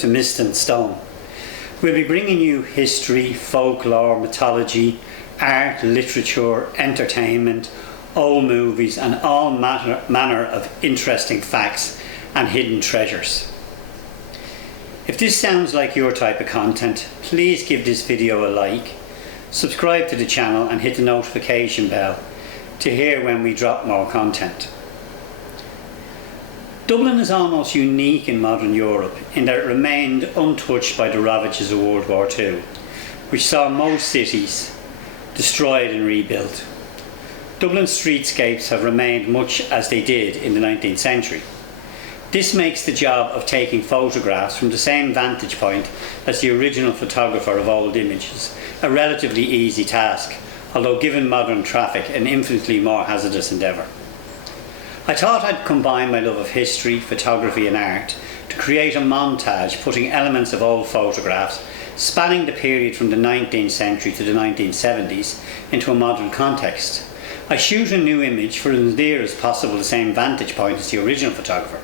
to Mist and Stone. We'll be bringing you history, folklore, mythology, art, literature, entertainment, old movies and all manner of interesting facts and hidden treasures. If this sounds like your type of content, please give this video a like, subscribe to the channel and hit the notification bell to hear when we drop more content. Dublin is almost unique in modern Europe in that it remained untouched by the ravages of World War II, which saw most cities destroyed and rebuilt. Dublin's streetscapes have remained much as they did in the 19th century. This makes the job of taking photographs from the same vantage point as the original photographer of old images a relatively easy task, although given modern traffic an infinitely more hazardous endeavour. I thought I'd combine my love of history, photography and art to create a montage putting elements of old photographs spanning the period from the 19th century to the 1970s into a modern context. I shoot a new image for as near as possible the same vantage point as the original photographer.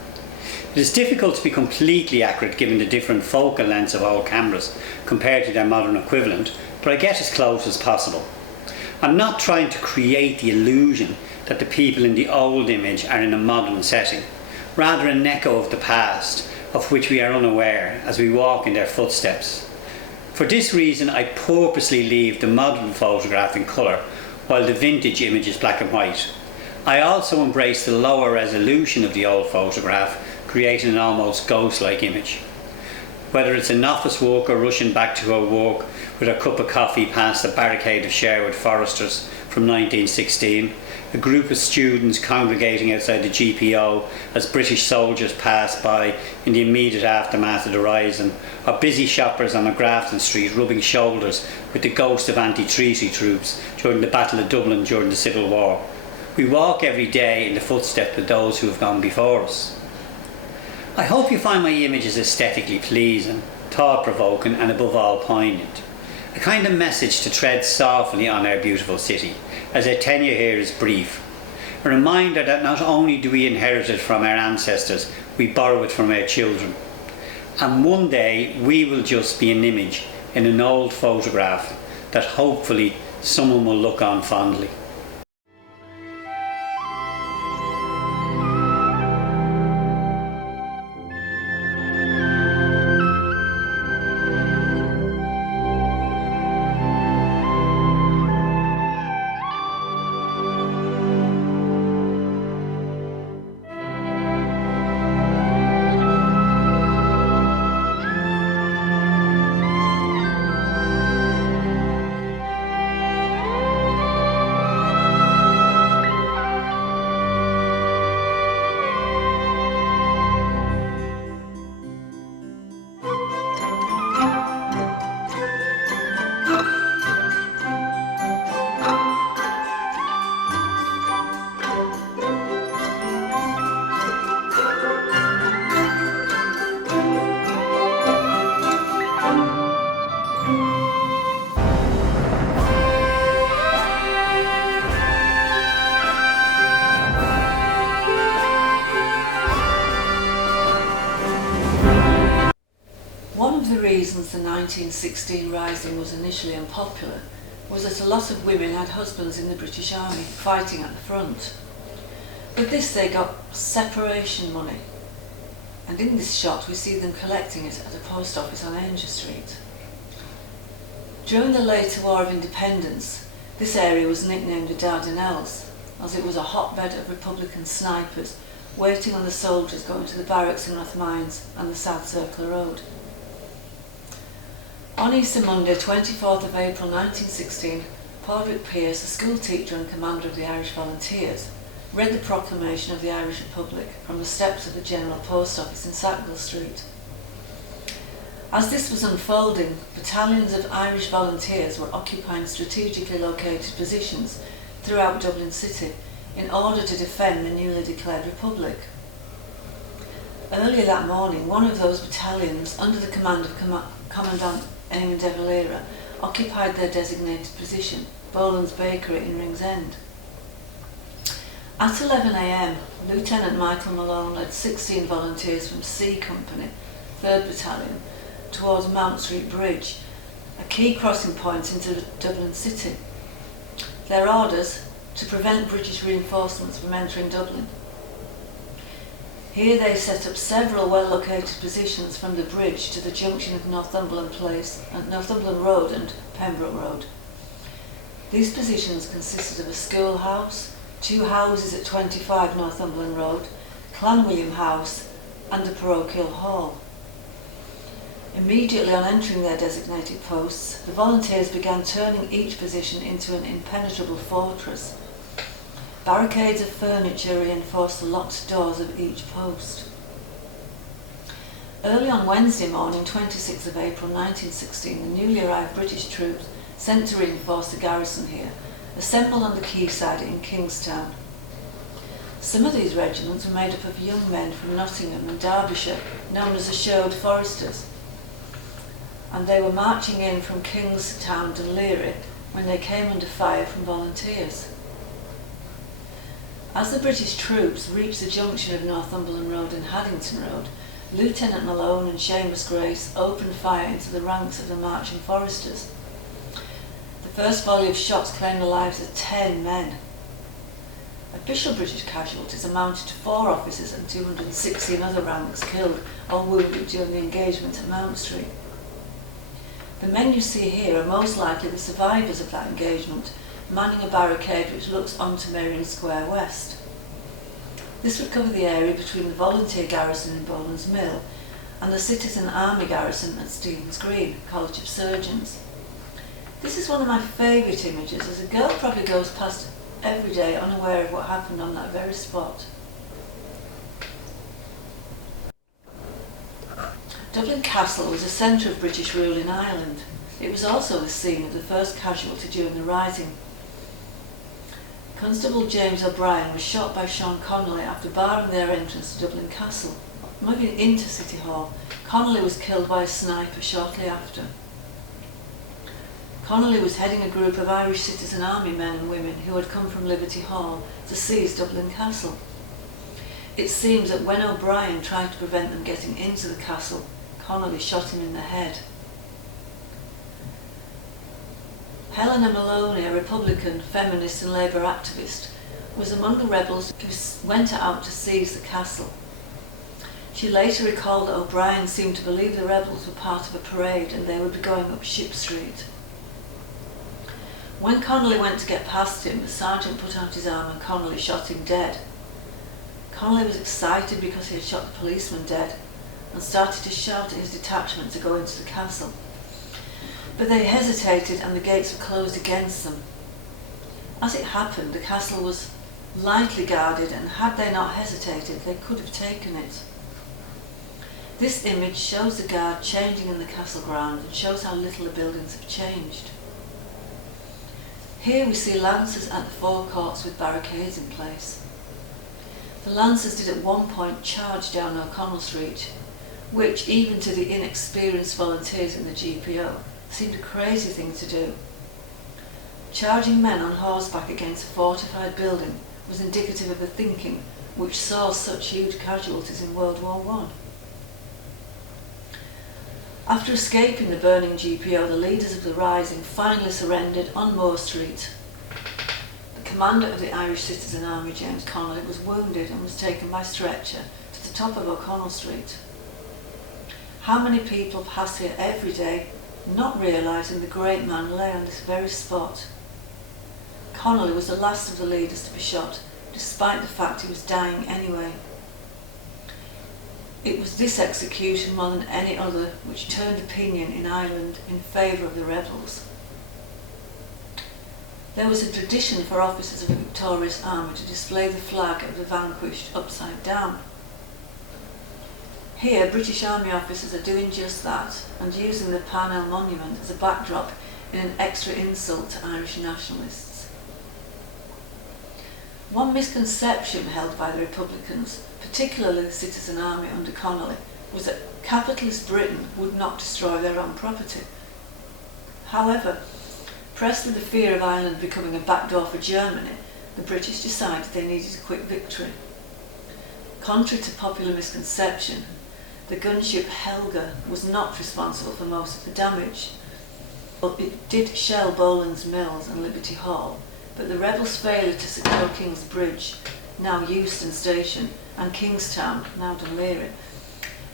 It is difficult to be completely accurate given the different focal lengths of old cameras compared to their modern equivalent, but I get as close as possible. I'm not trying to create the illusion that the people in the old image are in a modern setting, rather an echo of the past of which we are unaware as we walk in their footsteps. For this reason I purposely leave the modern photograph in colour while the vintage image is black and white. I also embrace the lower resolution of the old photograph, creating an almost ghost-like image. Whether it's an office worker rushing back to her work with her cup of coffee past the barricade of Sherwood Foresters from 1916, a group of students congregating outside the GPO as British soldiers pass by in the immediate aftermath of the Rising, or busy shoppers on a Grafton Street rubbing shoulders with the ghost of anti-treaty troops during the Battle of Dublin during the Civil War. We walk every day in the footsteps of those who have gone before us. I hope you find my images aesthetically pleasing, thought-provoking and above all poignant. A kind of message to tread softly on our beautiful city, as our tenure here is brief. A reminder that not only do we inherit it from our ancestors, we borrow it from our children. And one day we will just be an image in an old photograph that hopefully someone will look on fondly. The reasons the 1916 Rising was initially unpopular was that a lot of women had husbands in the British Army fighting at the front. With this they got separation money, and in this shot we see them collecting it at a post office on Anger Street. During the later War of Independence, this area was nicknamed the Dardanelles, as it was a hotbed of Republican snipers waiting on the soldiers going to the barracks in Rathmines and the South Circular Road. On Easter Monday, 24th of April 1916, Padraig Pearse, a school teacher and commander of the Irish Volunteers, read the proclamation of the Irish Republic from the steps of the General Post Office in Sackville Street. As this was unfolding, battalions of Irish Volunteers were occupying strategically located positions throughout Dublin City in order to defend the newly declared Republic. Earlier that morning, one of those battalions, under the command of Commandant Eamon de Valera, occupied their designated position, Boland's Bakery in Ringsend. At 11 AM, Lieutenant Michael Malone led 16 volunteers from C Company, 3rd Battalion towards Mount Street Bridge, a key crossing point into Dublin City. Their orders to prevent British reinforcements from entering Dublin. Here they set up several well-located positions from the bridge to the junction of Northumberland Road and Pembroke Road. These positions consisted of a schoolhouse, 2 houses at 25 Northumberland Road, Clanwilliam House and a parochial hall. Immediately on entering their designated posts, the volunteers began turning each position into an impenetrable fortress. Barricades of furniture reinforced the locked doors of each post. Early on Wednesday morning, 26th of April 1916, the newly arrived British troops sent to reinforce the garrison here assembled on the quayside in Kingstown. Some of these regiments were made up of young men from Nottingham and Derbyshire, known as the Sherwood Foresters, and they were marching in from Kingstown to Leary when they came under fire from volunteers. As the British troops reached the junction of Northumberland Road and Haddington Road, Lieutenant Malone and Seamus Grace opened fire into the ranks of the marching Foresters. The first volley of shots claimed the lives of 10 men. Official British casualties amounted to 4 officers and 260 in other ranks killed or wounded during the engagement at Mount Street. The men you see here are most likely the survivors of that engagement, manning a barricade which looks onto Merrion Square West. This would cover the area between the volunteer garrison in Boland's Mill and the citizen army garrison at Stephen's Green, College of Surgeons. This is one of my favourite images, as a girl probably goes past every day unaware of what happened on that very spot. Dublin Castle was a centre of British rule in Ireland. It was also the scene of the first casualty during the Rising. Constable James O'Brien was shot by Sean Connolly after barring their entrance to Dublin Castle. Moving into City Hall, Connolly was killed by a sniper shortly after. Connolly was heading a group of Irish Citizen Army men and women who had come from Liberty Hall to seize Dublin Castle. It seems that when O'Brien tried to prevent them getting into the castle, Connolly shot him in the head. Helena Maloney, a Republican, feminist and Labour activist, was among the rebels who went out to seize the castle. She later recalled that O'Brien seemed to believe the rebels were part of a parade and they would be going up Ship Street. When Connolly went to get past him, the sergeant put out his arm and Connolly shot him dead. Connolly was excited because he had shot the policeman dead and started to shout at his detachment to go into the castle. But they hesitated and the gates were closed against them. As it happened, the castle was lightly guarded, and had they not hesitated, they could have taken it. This image shows the guard changing in the castle ground and shows how little the buildings have changed. Here we see lancers at the forecourts with barricades in place. The lancers did at one point charge down O'Connell Street, which, even to the inexperienced volunteers in the GPO, seemed a crazy thing to do. Charging men on horseback against a fortified building was indicative of a thinking which saw such huge casualties in World War I. After escaping the burning GPO, the leaders of the Rising finally surrendered on Moore Street. The commander of the Irish Citizen Army, James Connolly, was wounded and was taken by stretcher to the top of O'Connell Street. How many people pass here every day, not realising the great man lay on this very spot? Connolly was the last of the leaders to be shot, despite the fact he was dying anyway. It was this execution, more than any other, which turned opinion in Ireland in favour of the rebels. There was a tradition for officers of a victorious army to display the flag of the vanquished upside down. Here, British Army officers are doing just that and using the Parnell Monument as a backdrop in an extra insult to Irish nationalists. One misconception held by the Republicans, particularly the Citizen Army under Connolly, was that capitalist Britain would not destroy their own property. However, pressed with the fear of Ireland becoming a backdoor for Germany, the British decided they needed a quick victory. Contrary to popular misconception, The gunship Helga was not responsible for most of the damage. But it did shell Boland's Mills and Liberty Hall, but the rebels' failure to secure King's Bridge, now Euston Station, and Kingstown, now Dunleary,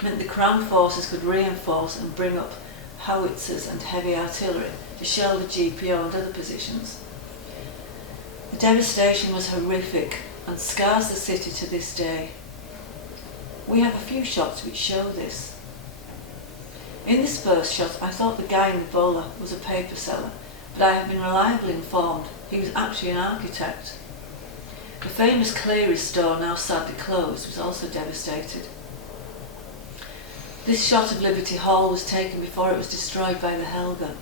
meant the Crown forces could reinforce and bring up howitzers and heavy artillery to shell the GPO and other positions. The devastation was horrific and scars the city to this day. We have a few shots which show this. In this first shot, I thought the guy in the bowler was a paper seller, but I have been reliably informed he was actually an architect. The famous Cleary's store, now sadly closed, was also devastated. This shot of Liberty Hall was taken before it was destroyed by the Helga.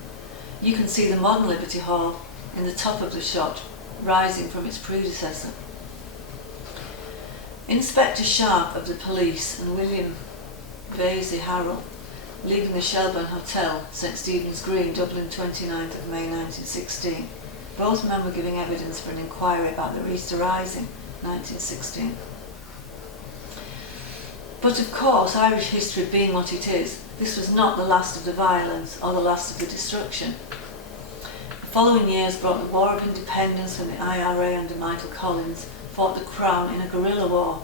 You can see the modern Liberty Hall in the top of the shot, rising from its predecessor. Inspector Sharp of the police and William Vasey Harrell, leaving the Shelburne Hotel, St Stephen's Green, Dublin, 29th of May 1916. Both men were giving evidence for an inquiry about the Easter Rising, 1916. But of course, Irish history being what it is, this was not the last of the violence or the last of the destruction. The following years brought the War of Independence when the IRA under Michael Collins fought the Crown in a guerrilla war.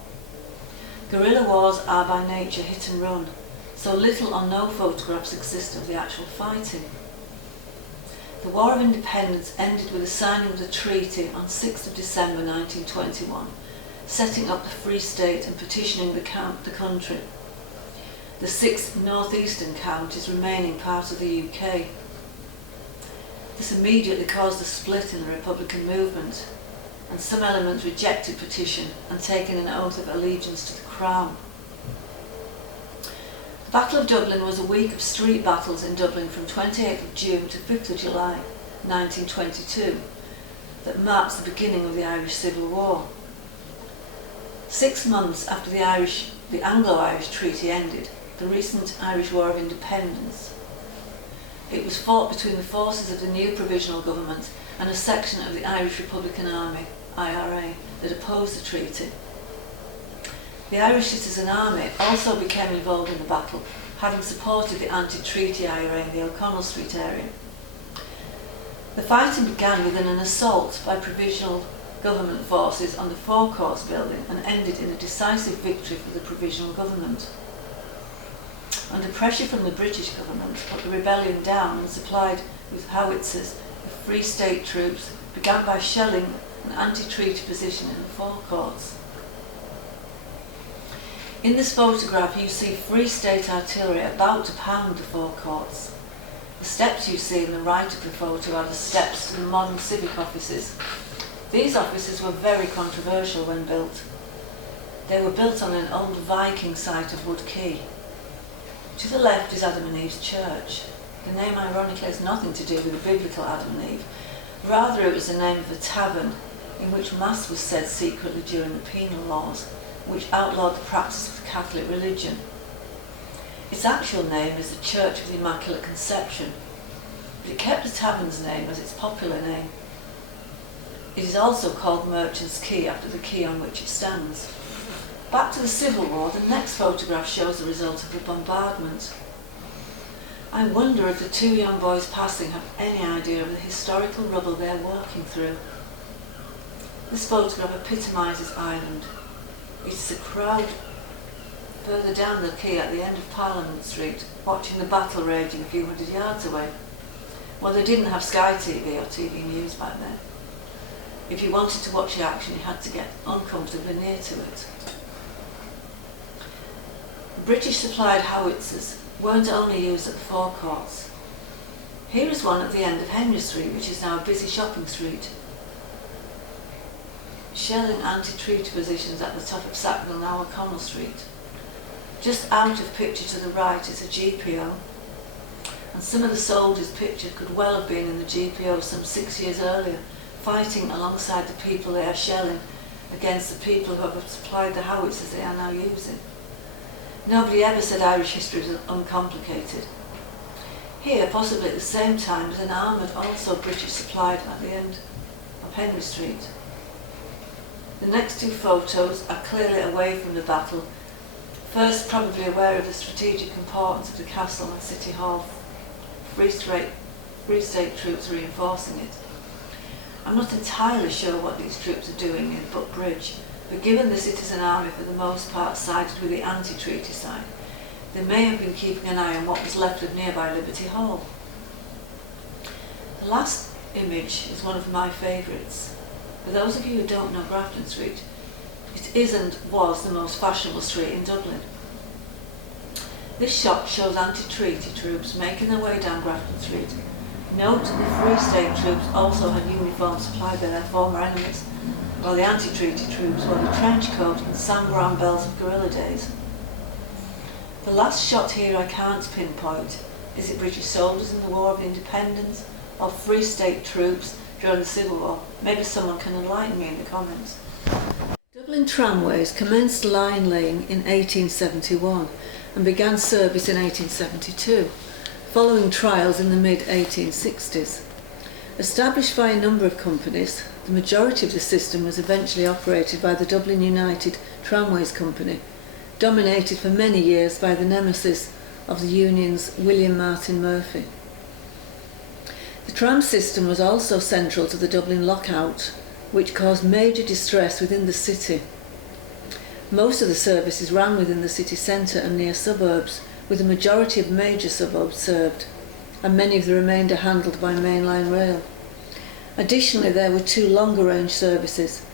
Guerrilla wars are by nature hit and run, so little or no photographs exist of the actual fighting. The War of Independence ended with the signing of the treaty on 6th of December 1921, setting up the Free State and partitioning the country. The 6th northeastern counties remaining part of the UK. This immediately caused a split in the Republican movement, and some elements rejected petition and taken an oath of allegiance to the Crown. The Battle of Dublin was a week of street battles in Dublin from 28th of June to 5th of July 1922 that marks the beginning of the Irish Civil War. 6 months after the Anglo-Irish Treaty ended, the recent Irish War of Independence, it was fought between the forces of the new provisional government and a section of the Irish Republican Army, IRA, that opposed the treaty. The Irish Citizen Army also became involved in the battle, having supported the anti-treaty IRA in the O'Connell Street area. The fighting began within an assault by provisional government forces on the Four Courts building and ended in a decisive victory for the provisional government. Under pressure from the British government, put the rebellion down and supplied with howitzers, the Free State troops began by shelling an anti-treaty position in the Four Courts. In this photograph you see Free State artillery about to pound the Four Courts. The steps you see in the right of the photo are the steps to the modern civic offices. These offices were very controversial when built. They were built on an old Viking site of Wood Quay. To the left is Adam and Eve's church. The name ironically has nothing to do with the biblical Adam and Eve. Rather it was the name of a tavern in which Mass was said secretly during the penal laws, which outlawed the practice of the Catholic religion. Its actual name is the Church of the Immaculate Conception, but it kept the tavern's name as its popular name. It is also called Merchant's Quay after the quay on which it stands. Back to the Civil War, the next photograph shows the result of the bombardment. I wonder if the two young boys passing have any idea of the historical rubble they are walking through. This photograph epitomises Ireland. It is a crowd further down the quay at the end of Parliament Street, watching the battle raging a few hundred yards away. Well, they didn't have Sky TV or TV News back then. If you wanted to watch the action, you had to get uncomfortably near to it. British supplied howitzers weren't only used at the Four Courts. Here is one at the end of Henry Street, which is now a busy shopping street. Shelling anti-treaty positions at the top of Sackville, now O'Connell Street. Just out of picture to the right is a GPO, and some of the soldiers pictured could well have been in the GPO some 6 years earlier, fighting alongside the people they are shelling against the people who have supplied the howitzers they are now using. Nobody ever said Irish history was uncomplicated. Here, possibly at the same time, is an armoured, also British supplied at the end of Henry Street. The next two photos are clearly away from the battle, First, probably aware of the strategic importance of the castle and City Hall, Free State troops reinforcing it. I'm not entirely sure what these troops are doing in Butt Bridge, but given the citizen army for the most part sided with the anti-treaty side, they may have been keeping an eye on what was left of nearby Liberty Hall. The last image is one of my favourites. For those of you who don't know Grafton Street, it is and was the most fashionable street in Dublin. This shot shows anti-treaty troops making their way down Grafton Street. Note the Free State troops also had uniforms supplied by their former enemies, while the anti-treaty troops wore the trench coat and Sam bells of guerrilla days. The last shot here I can't pinpoint. Is it British soldiers in the War of Independence or Free State troops during the Civil War? Maybe someone can enlighten me in the comments. Dublin tramways commenced line laying in 1871 and began service in 1872, following trials in the mid-1860s. Established by a number of companies, the majority of the system was eventually operated by the Dublin United Tramways Company, dominated for many years by the nemesis of the Union's William Martin Murphy. The tram system was also central to the Dublin lockout, which caused major distress within the city. Most of the services ran within the city centre and near suburbs, with the majority of major suburbs served, and many of the remainder handled by mainline rail. Additionally, there were two longer range services,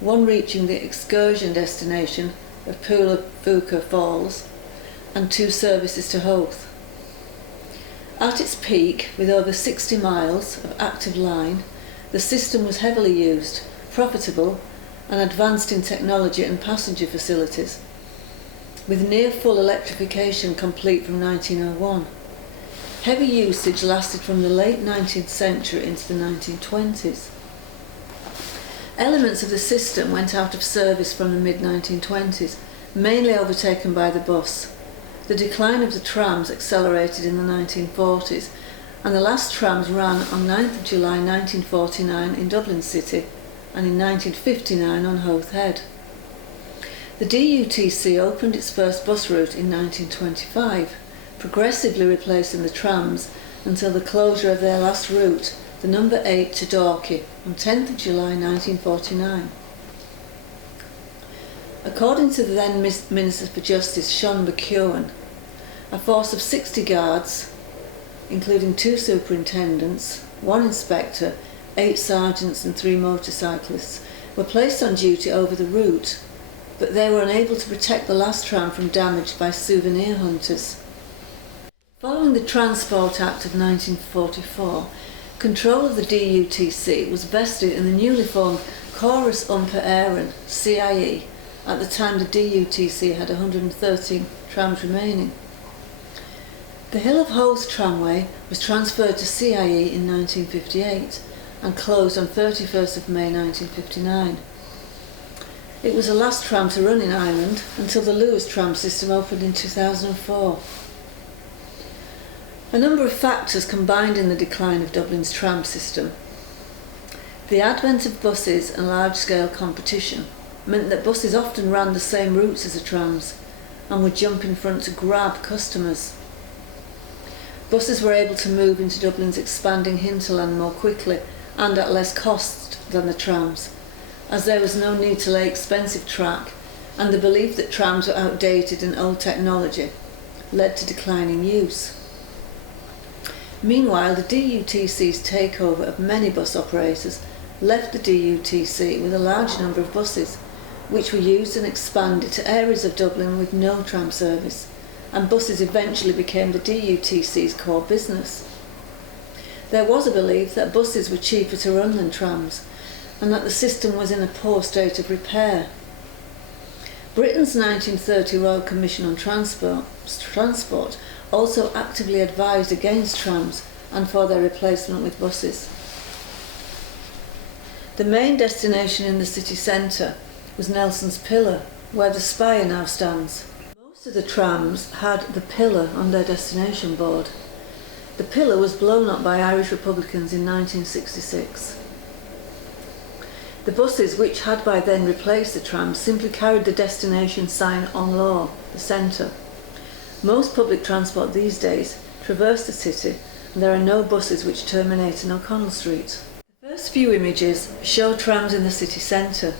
one reaching the excursion destination of Poola Falls, and two services to Howth. At its peak, with over 60 miles of active line, the system was heavily used, profitable, and advanced in technology and passenger facilities, with near full electrification complete from 1901. Heavy usage lasted from the late 19th century into the 1920s. Elements of the system went out of service from the mid-1920s, mainly overtaken by the bus. The decline of the trams accelerated in the 1940s, and the last trams ran on 9th of July 1949 in Dublin City and in 1959 on Howth Head. The DUTC opened its first bus route in 1925, progressively replacing the trams until the closure of their last route, the number 8 to Dorky, on 10th of July 1949. According to the then Minister for Justice Sean McEwen, a force of 60 guards, including 2 superintendents, 1 inspector, 8 sergeants and 3 motorcyclists, were placed on duty over the route, but they were unable to protect the last tram from damage by souvenir hunters. Following the Transport Act of 1944, control of the DUTC was vested in the newly formed Chorus Umper Éireann, CIE. At the time, the DUTC had 113 trams remaining. The Hill of Howth tramway was transferred to CIE in 1958 and closed on 31st of May 1959. It was the last tram to run in Ireland until the Lewis tram system opened in 2004. A number of factors combined in the decline of Dublin's tram system. The advent of buses and large-scale competition meant that buses often ran the same routes as the trams and would jump in front to grab customers. Buses were able to move into Dublin's expanding hinterland more quickly and at less cost than the trams, as there was no need to lay expensive track, and the belief that trams were outdated and old technology led to declining use. Meanwhile, the DUTC's takeover of many bus operators left the DUTC with a large number of buses, which were used and expanded to areas of Dublin with no tram service, and buses eventually became the DUTC's core business. There was a belief that buses were cheaper to run than trams, and that the system was in a poor state of repair. Britain's 1930 Royal Commission on Transport also actively advised against trams and for their replacement with buses. The main destination in the city centre was Nelson's Pillar, where the Spire now stands. Most of the trams had the Pillar on their destination board. The Pillar was blown up by Irish Republicans in 1966. The buses, which had by then replaced the trams, simply carried the destination sign on low, the centre. Most public transport these days traverse the city, and there are no buses which terminate in O'Connell Street. The first few images show trams in the city centre.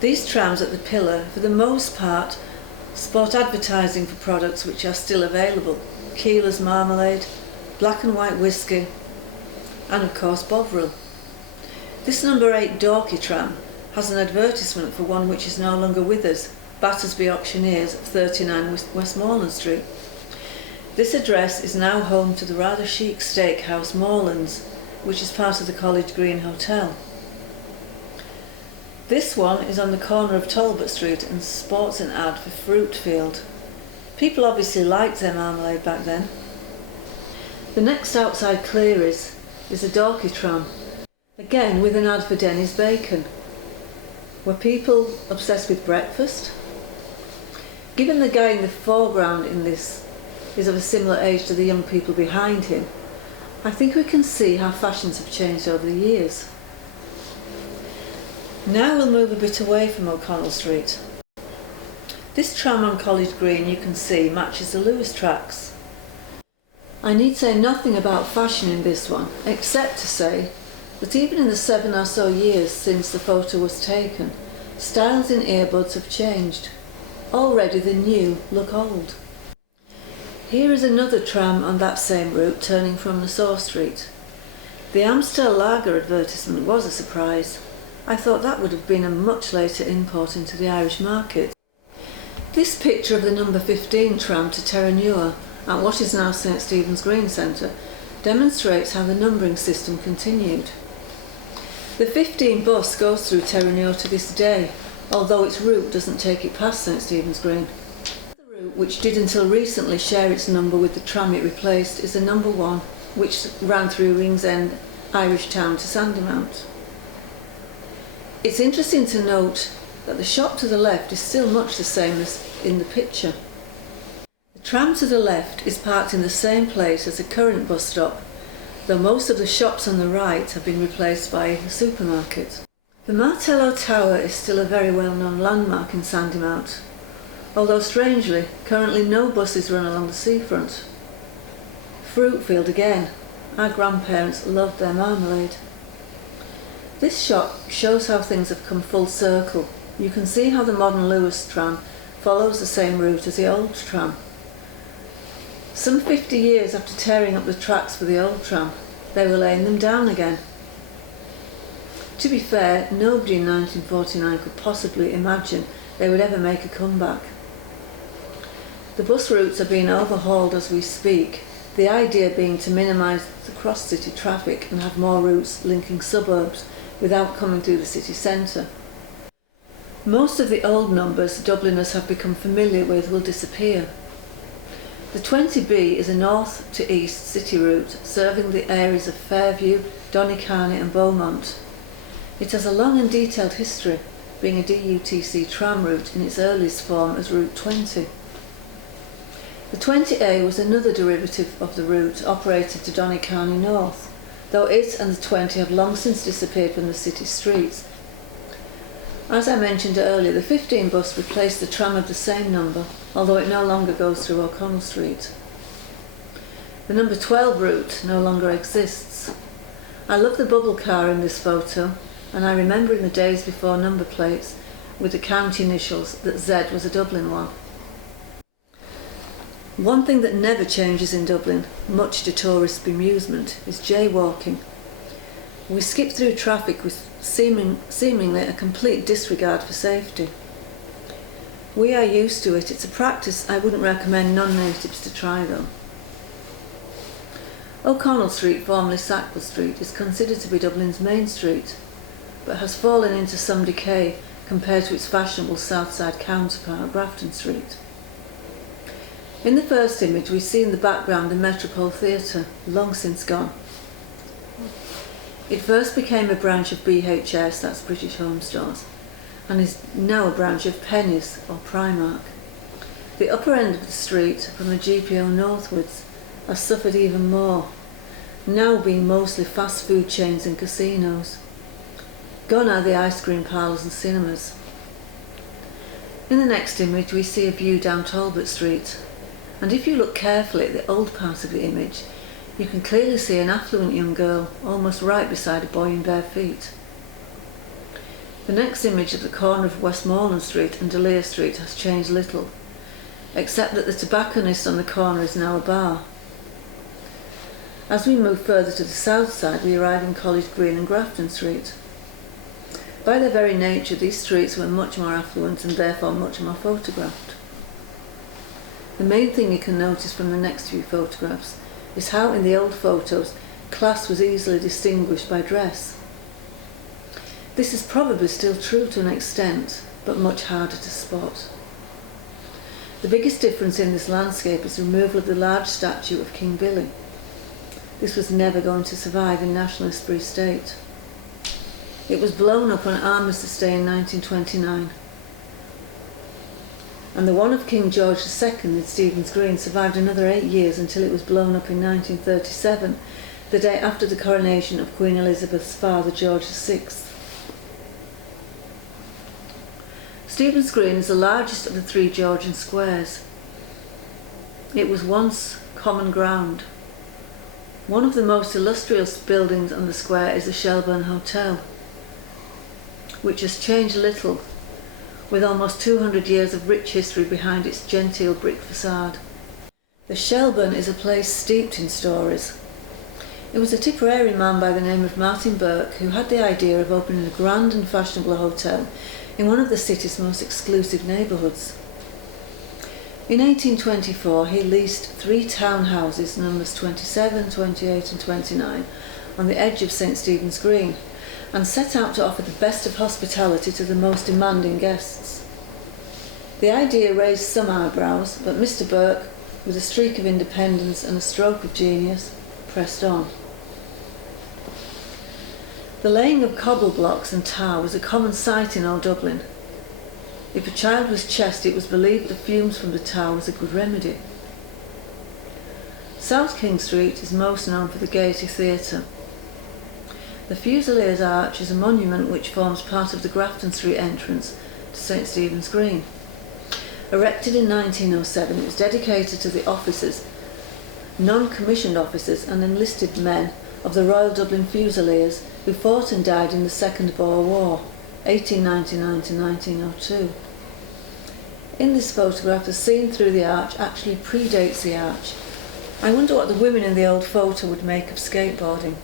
These trams at the pillar, for the most part, sport advertising for products which are still available: Keeler's marmalade, black and white whisky, and of course Bovril. This number 8 Dorky tram has an advertisement for one which is no longer with us, Battersby Auctioneers, 39 Westmoreland Street. This address is now home to the rather chic steakhouse Morelands, which is part of the College Green Hotel. This one is on the corner of Talbot Street and sports an ad for Fruitfield. People obviously liked their marmalade back then. The next outside Cleary's is a Dorky tram, again with an ad for Denny's Bacon. Were people obsessed with breakfast? Given the guy in the foreground in this is of a similar age to the young people behind him, I think we can see how fashions have changed over the years. Now we'll move a bit away from O'Connell Street. This tram on College Green, you can see, matches the Lewis tracks. I need say nothing about fashion in this one, except to say that even in the 7 or so years since the photo was taken, styles in earbuds have changed. Already the new look old. Here is another tram on that same route turning from Nassau Street. The Amstel Lager advertisement was a surprise. I thought that would have been a much later import into the Irish market. This picture of the number 15 tram to Terranure at what is now St Stephen's Green Centre demonstrates how the numbering system continued. The 15 bus goes through Terranure to this day, although its route doesn't take it past St Stephen's Green. The route, which did until recently share its number with the tram it replaced, is the number 1, which ran through Ringsend, Irish Town to Sandymount. It's interesting to note that the shop to the left is still much the same as in the picture. The tram to the left is parked in the same place as the current bus stop, though most of the shops on the right have been replaced by a supermarket. The Martello Tower is still a very well-known landmark in Sandymount, although strangely, currently no buses run along the seafront. Fruitfield again. Our grandparents loved their marmalade. This shop shows how things have come full circle. You can see how the modern Lewis tram follows the same route as the old tram. Some 50 years after tearing up the tracks for the old tram, they were laying them down again. To be fair, nobody in 1949 could possibly imagine they would ever make a comeback. The bus routes are being overhauled as we speak, the idea being to minimise the cross-city traffic and have more routes linking suburbs without coming through the city centre. Most of the old numbers Dubliners have become familiar with will disappear. The 20B is a north to east city route serving the areas of Fairview, Donnycarney and Beaumont. It has a long and detailed history, being a DUTC tram route in its earliest form as Route 20. The 20A was another derivative of the route operated to Donnycarney North, though it and the 20 have long since disappeared from the city streets. As I mentioned earlier, the 15 bus replaced the tram of the same number, although it no longer goes through O'Connell Street. The number 12 route no longer exists. I love the bubble car in this photo, and I remember in the days before number plates with the county initials that Z was a Dublin one. One thing that never changes in Dublin, much to tourists' bemusement, is jaywalking. We skip through traffic with seemingly a complete disregard for safety. We are used to it. It's a practice I wouldn't recommend non-natives to try though. O'Connell Street, formerly Sackville Street, is considered to be Dublin's main street, but has fallen into some decay compared to its fashionable south side counterpart, Grafton Street. In the first image we see in the background the Metropole Theatre, long since gone. It first became a branch of BHS, that's British Home Stores, and is now a branch of Pennies or Primark. The upper end of the street, from the GPO northwards, has suffered even more, now being mostly fast food chains and casinos. Gone are the ice cream parlours and cinemas. In the next image we see a view down Talbot Street, and if you look carefully at the old part of the image, you can clearly see an affluent young girl almost right beside a boy in bare feet. The next image at the corner of Westmoreland Street and D'Elia Street has changed little, except that the tobacconist on the corner is now a bar. As we move further to the south side, we arrive in College Green and Grafton Street. By their very nature, these streets were much more affluent and therefore much more photographed. The main thing you can notice from the next few photographs is how in the old photos class was easily distinguished by dress. This is probably still true to an extent, but much harder to spot. The biggest difference in this landscape is the removal of the large statue of King Billy. This was never going to survive in Nationalist Free State. It was blown up on Armistice Day in 1929. And the one of King George II in Stephen's Green survived another 8 years until it was blown up in 1937, the day after the coronation of Queen Elizabeth's father, George VI. Stephen's Green is the largest of the 3 Georgian squares. It was once common ground. One of the most illustrious buildings on the square is the Shelbourne Hotel, which has changed little, with almost 200 years of rich history behind its genteel brick facade. The Shelbourne is a place steeped in stories. It was a Tipperary man by the name of Martin Burke who had the idea of opening a grand and fashionable hotel in one of the city's most exclusive neighbourhoods. In 1824 he leased 3 townhouses, numbers 27, 28 and 29, on the edge of St Stephen's Green, and set out to offer the best of hospitality to the most demanding guests. The idea raised some eyebrows, but Mr Burke, with a streak of independence and a stroke of genius, pressed on. The laying of cobble blocks and tar was a common sight in old Dublin. If a child was chest, it was believed the fumes from the tar was a good remedy. South King Street is most known for the Gaiety Theatre. The Fusiliers Arch is a monument which forms part of the Grafton Street entrance to St Stephen's Green. Erected in 1907, it was dedicated to the officers, non-commissioned officers and enlisted men of the Royal Dublin Fusiliers who fought and died in the Second Boer War, 1899 to 1902. In this photograph, the scene through the arch actually predates the arch. I wonder what the women in the old photo would make of skateboarding.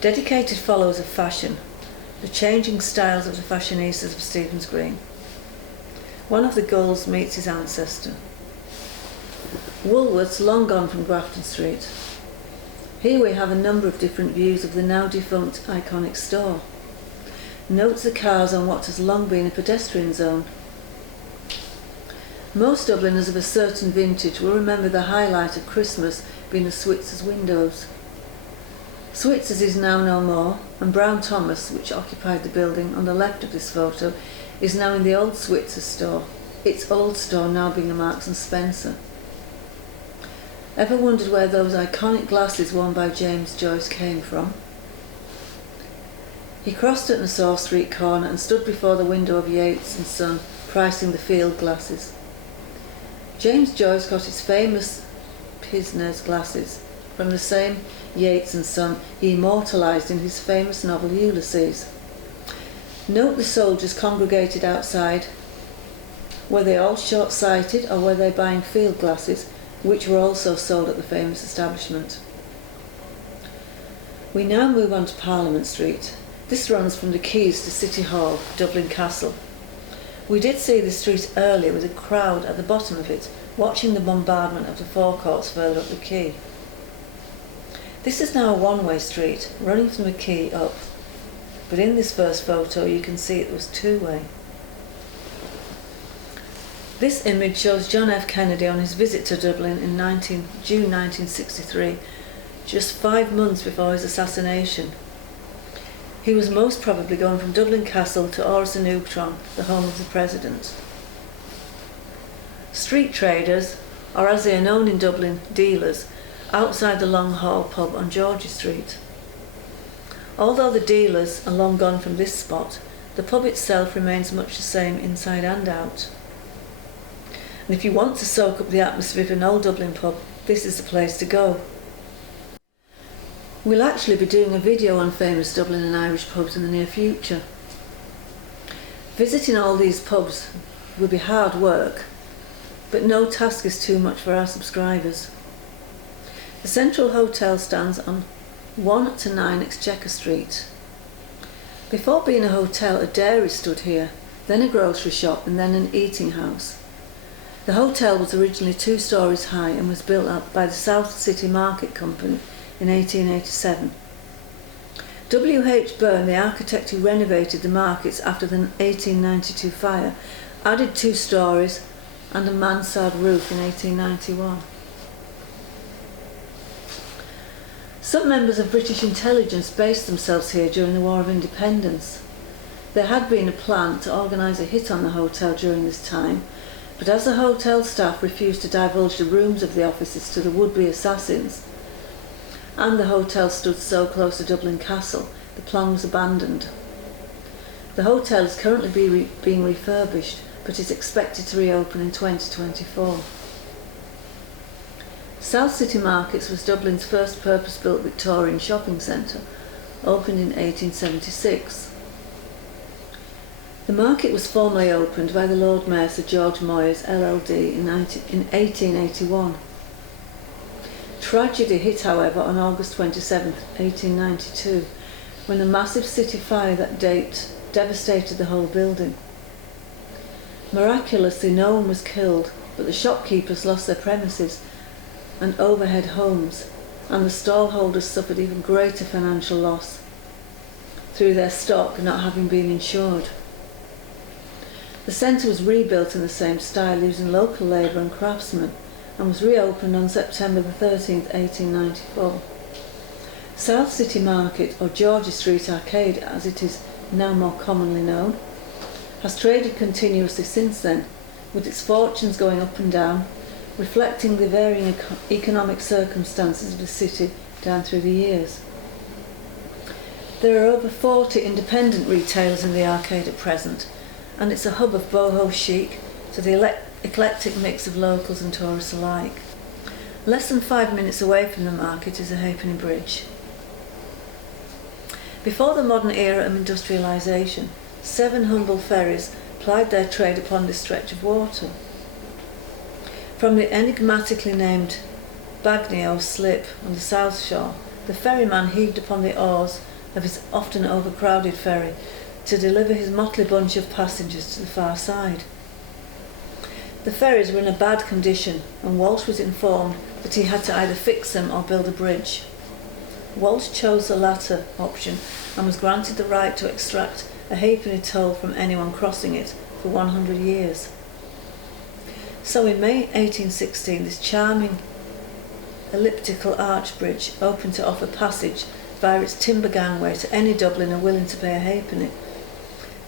Dedicated followers of fashion, the changing styles of the fashionistas of Stephen's Green. One of the gulls meets his ancestor. Woolworths long gone from Grafton Street. Here we have a number of different views of the now defunct iconic store. Note the cars on what has long been a pedestrian zone. Most Dubliners of a certain vintage will remember the highlight of Christmas being the Switzer's windows. Switzer's is now no more, and Brown Thomas, which occupied the building on the left of this photo, is now in the old Switzer's store, its old store now being a Marks and Spencer. Ever wondered where those iconic glasses worn by James Joyce came from? He crossed at Nassau Street corner and stood before the window of Yates and Son, pricing the field glasses. James Joyce got his famous Pisner's glasses from the same Yates and Son he immortalised in his famous novel Ulysses. Note the soldiers congregated outside. Were they all short-sighted, or were they buying field glasses, which were also sold at the famous establishment? We now move on to Parliament Street. This runs from the quays to City Hall, Dublin Castle. We did see this street earlier with a crowd at the bottom of it, watching the bombardment of the forecourts further up the quay. This is now a one-way street, running from the quay up, but in this first photo you can see it was two-way. This image shows John F. Kennedy on his visit to Dublin in June 1963, just 5 months before his assassination. He was most probably going from Dublin Castle to Áras an Uachtaráin, the home of the President. Street traders, or as they are known in Dublin, dealers, outside the Long Hall pub on George's Street. Although the dealers are long gone from this spot, the pub itself remains much the same inside and out. And if you want to soak up the atmosphere of an old Dublin pub, this is the place to go. We'll actually be doing a video on famous Dublin and Irish pubs in the near future. Visiting all these pubs will be hard work, but no task is too much for our subscribers. The Central Hotel stands on 1 to 9 Exchequer Street. Before being a hotel, a dairy stood here, then a grocery shop and then an eating house. The hotel was originally 2 stories high and was built up by the South City Market Company in 1887. W.H. Byrne, the architect who renovated the markets after the 1892 fire, added 2 stories and a mansard roof in 1891. Some members of British intelligence based themselves here during the War of Independence. There had been a plan to organise a hit on the hotel during this time, but as the hotel staff refused to divulge the rooms of the officers to the would-be assassins, and the hotel stood so close to Dublin Castle, the plan was abandoned. The hotel is currently being refurbished, but is expected to reopen in 2024. South City Markets was Dublin's first purpose-built Victorian shopping centre, opened in 1876. The market was formally opened by the Lord Mayor Sir George Moyers LLD in 1881. Tragedy hit, however, on August 27, 1892, when a massive city fire that date devastated the whole building. Miraculously, no one was killed, but the shopkeepers lost their premises and overhead homes, and the stallholders suffered even greater financial loss through their stock not having been insured. The centre was rebuilt in the same style using local labour and craftsmen, and was reopened on September 13, 1894. South City Market, or George's Street Arcade as it is now more commonly known, has traded continuously since then, with its fortunes going up and down, reflecting the varying economic circumstances of the city down through the years. There are over 40 independent retailers in the arcade at present, and it's a hub of boho chic to the eclectic mix of locals and tourists alike. Less than 5 minutes away from the market is a halfpenny bridge. Before the modern era of industrialisation, 7 humble ferries plied their trade upon this stretch of water. From the enigmatically named Bagnio slip on the south shore, the ferryman heaved upon the oars of his often overcrowded ferry to deliver his motley bunch of passengers to the far side. The ferries were in a bad condition, and Walsh was informed that he had to either fix them or build a bridge. Walsh chose the latter option and was granted the right to extract a halfpenny toll from anyone crossing it for 100 years. So in May 1816, this charming elliptical arch bridge opened to offer passage via its timber gangway to any Dubliner willing to pay a halfpenny,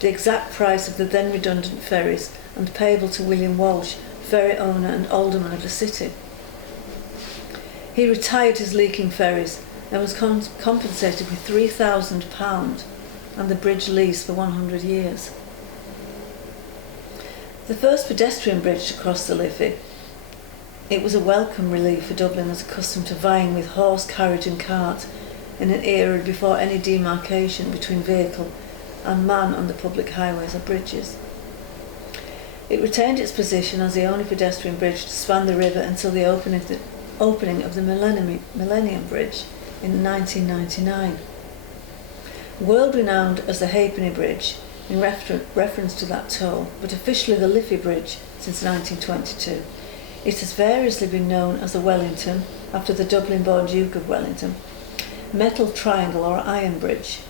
the exact price of the then redundant ferries, and payable to William Walsh, ferry owner and alderman of the city. He retired his leaking ferries and was compensated with £3,000 and the bridge lease for 100 years. The first pedestrian bridge to cross the Liffey, it was a welcome relief for Dubliners accustomed to vying with horse, carriage and cart in an era before any demarcation between vehicle and man on the public highways or bridges. It retained its position as the only pedestrian bridge to span the river until the opening of the Millennium Bridge in 1999. World renowned as the Halfpenny Bridge in reference to that toll, but officially the Liffey Bridge since 1922. It has variously been known as the Wellington, after the Dublin-born Duke of Wellington, Metal Triangle or Iron Bridge.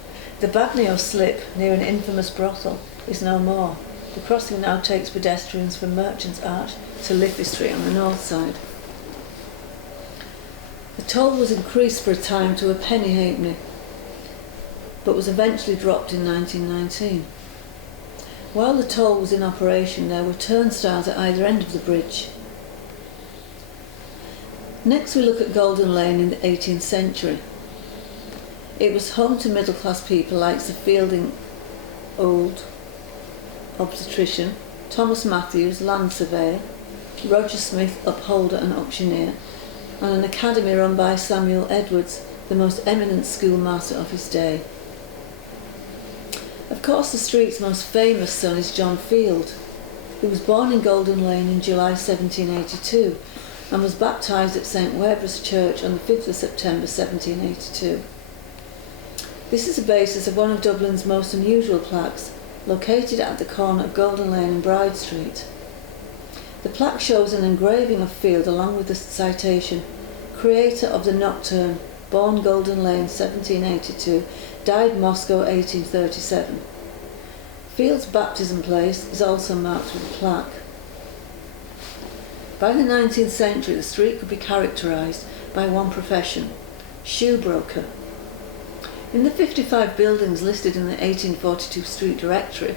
The Bagnio Slip, near an infamous brothel, is no more. The crossing now takes pedestrians from Merchant's Arch to Liffey Street on the north side. The toll was increased for a time to a penny halfpenny, but was eventually dropped in 1919. While the toll was in operation, there were turnstiles at either end of the bridge. Next we look at Golden Lane in the 18th century. It was home to middle-class people like Sir Fielding Old, obstetrician, Thomas Matthews, land surveyor, Roger Smith, upholder and auctioneer, and an academy run by Samuel Edwards, the most eminent schoolmaster of his day. Of course, the street's most famous son is John Field, who was born in Golden Lane in July 1782 and was baptised at St Webber's Church on the 5th of September 1782. This is the basis of one of Dublin's most unusual plaques, located at the corner of Golden Lane and Bride Street. The plaque shows an engraving of Field along with the citation, "Creator of the Nocturne, born Golden Lane 1782, died Moscow 1837. Field's baptism place is also marked with a plaque. By the 19th century, the street could be characterised by one profession, shoebroker. In the 55 buildings listed in the 1842 street directory,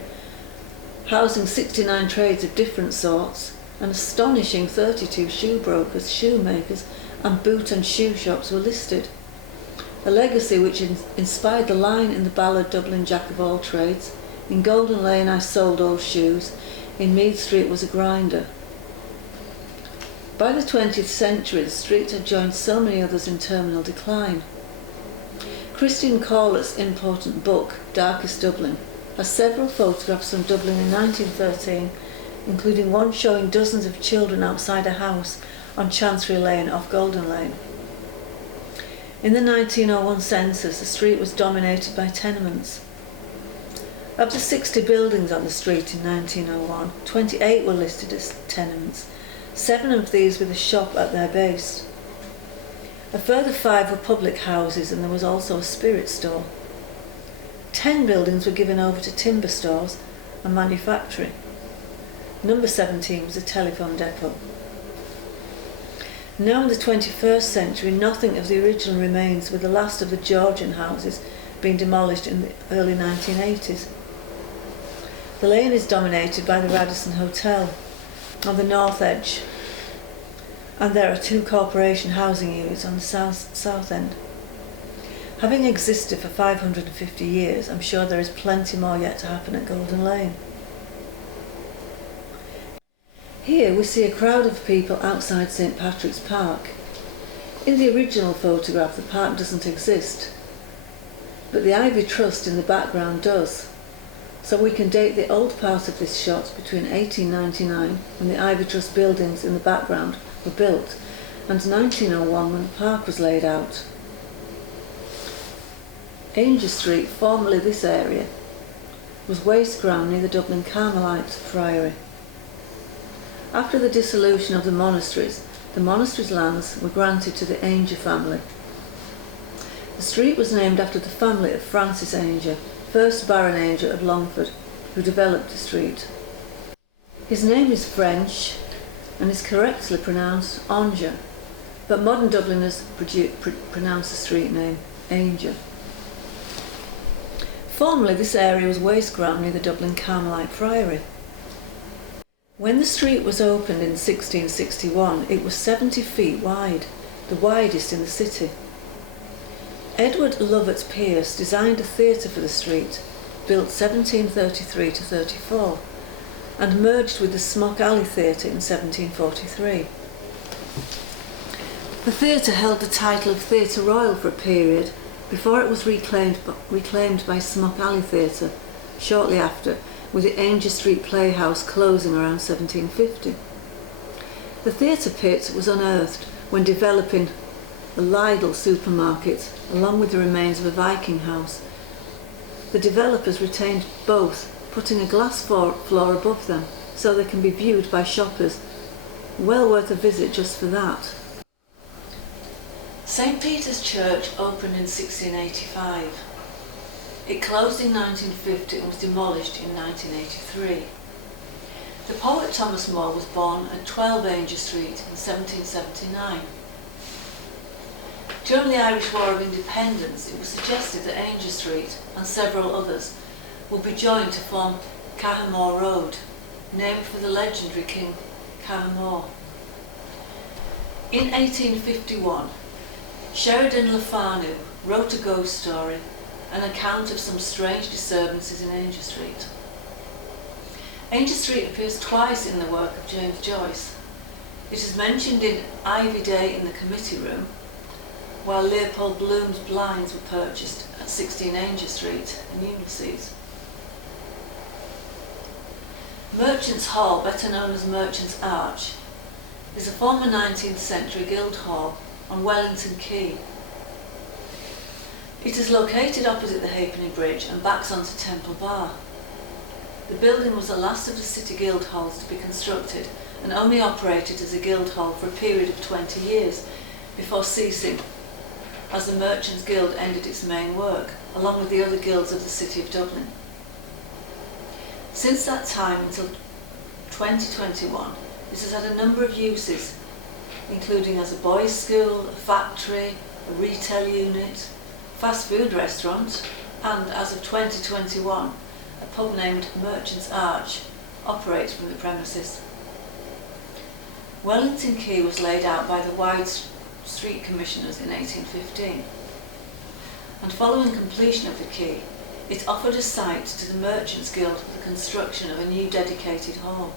housing 69 trades of different sorts, an astonishing 32 shoebrokers, shoemakers and boot and shoe shops were listed. A legacy which inspired the line in the ballad Dublin Jack of all trades, "In Golden Lane I sold old shoes, in Meath Street was a grinder." By the 20th century, the street had joined so many others in terminal decline. Christian Corlett's important book, Darkest Dublin, has several photographs from Dublin in 1913, including one showing dozens of children outside a house on Chancery Lane off Golden Lane. In the 1901 census, the street was dominated by tenements. Of the 60 buildings on the street in 1901, 28 were listed as tenements, 7 of these with a shop at their base. A further 5 were public houses, and there was also a spirit store. 10 buildings were given over to timber stores and manufacturing. Number 17 was a telephone depot. Now in the 21st century, nothing of the original remains, with the last of the Georgian houses being demolished in the early 1980s. The lane is dominated by the Radisson Hotel on the north edge, and there are 2 corporation housing units on the south end. Having existed for 550 years, I'm sure there is plenty more yet to happen at Golden Lane. Here we see a crowd of people outside St Patrick's Park. In the original photograph, the park doesn't exist, but the ivy trust in the background does. So we can date the old part of this shot between 1899, when the ivy trust buildings in the background were built, and 1901, when the park was laid out. Ainger Street, formerly this area, was waste ground near the Dublin Carmelite Friary. After the dissolution of the monastery's lands were granted to the Ainger family. The street was named after the family of Francis Ainger, 1st Baron Ainger of Longford, who developed the street. His name is French and is correctly pronounced Ainger, but modern Dubliners pronounce the street name Ainger. Formerly, this area was waste ground near the Dublin Carmelite Friary. When the street was opened in 1661, it was 70 feet wide, the widest in the city. Edward Lovett Pearce designed a theatre for the street, built 1733 to 34, and merged with the Smock Alley Theatre in 1743. The theatre held the title of Theatre Royal for a period, before it was reclaimed by Smock Alley Theatre shortly after, with the Ainger Street Playhouse closing around 1750. The theatre pit was unearthed when developing the Lidl supermarket, along with the remains of a Viking house. The developers retained both, putting a glass floor above them so they can be viewed by shoppers. Well worth a visit just for that. St Peter's Church opened in 1685. It closed in 1950 and was demolished in 1983. The poet Thomas Moore was born at 12 Ainger Street in 1779. During the Irish War of Independence, it was suggested that Ainger Street and several others would be joined to form Cahamore Road, named for the legendary King Cahamore. In 1851, Sheridan Le Fanu, wrote a ghost story, an account of some strange disturbances in Anger Street. Anger Street appears twice in the work of James Joyce. It is mentioned in Ivy Day in the Committee Room, while Leopold Bloom's blinds were purchased at 16 Anger Street in Ulysses. Merchants' Hall, better known as Merchants' Arch, is a former 19th century guild hall on Wellington Quay. It is located opposite the Halfpenny Bridge and backs onto Temple Bar. The building was the last of the city guild halls to be constructed and only operated as a guild hall for a period of 20 years before ceasing as the Merchants' Guild ended its main work, along with the other guilds of the city of Dublin. Since that time until 2021, it has had a number of uses, including as a boys' school, a factory, a retail unit, fast food restaurant, and as of 2021, a pub named Merchants' Arch operates from the premises. Wellington Quay was laid out by the Wide Street Commissioners in 1815, and following completion of the quay, it offered a site to the Merchants' Guild for the construction of a new dedicated hall.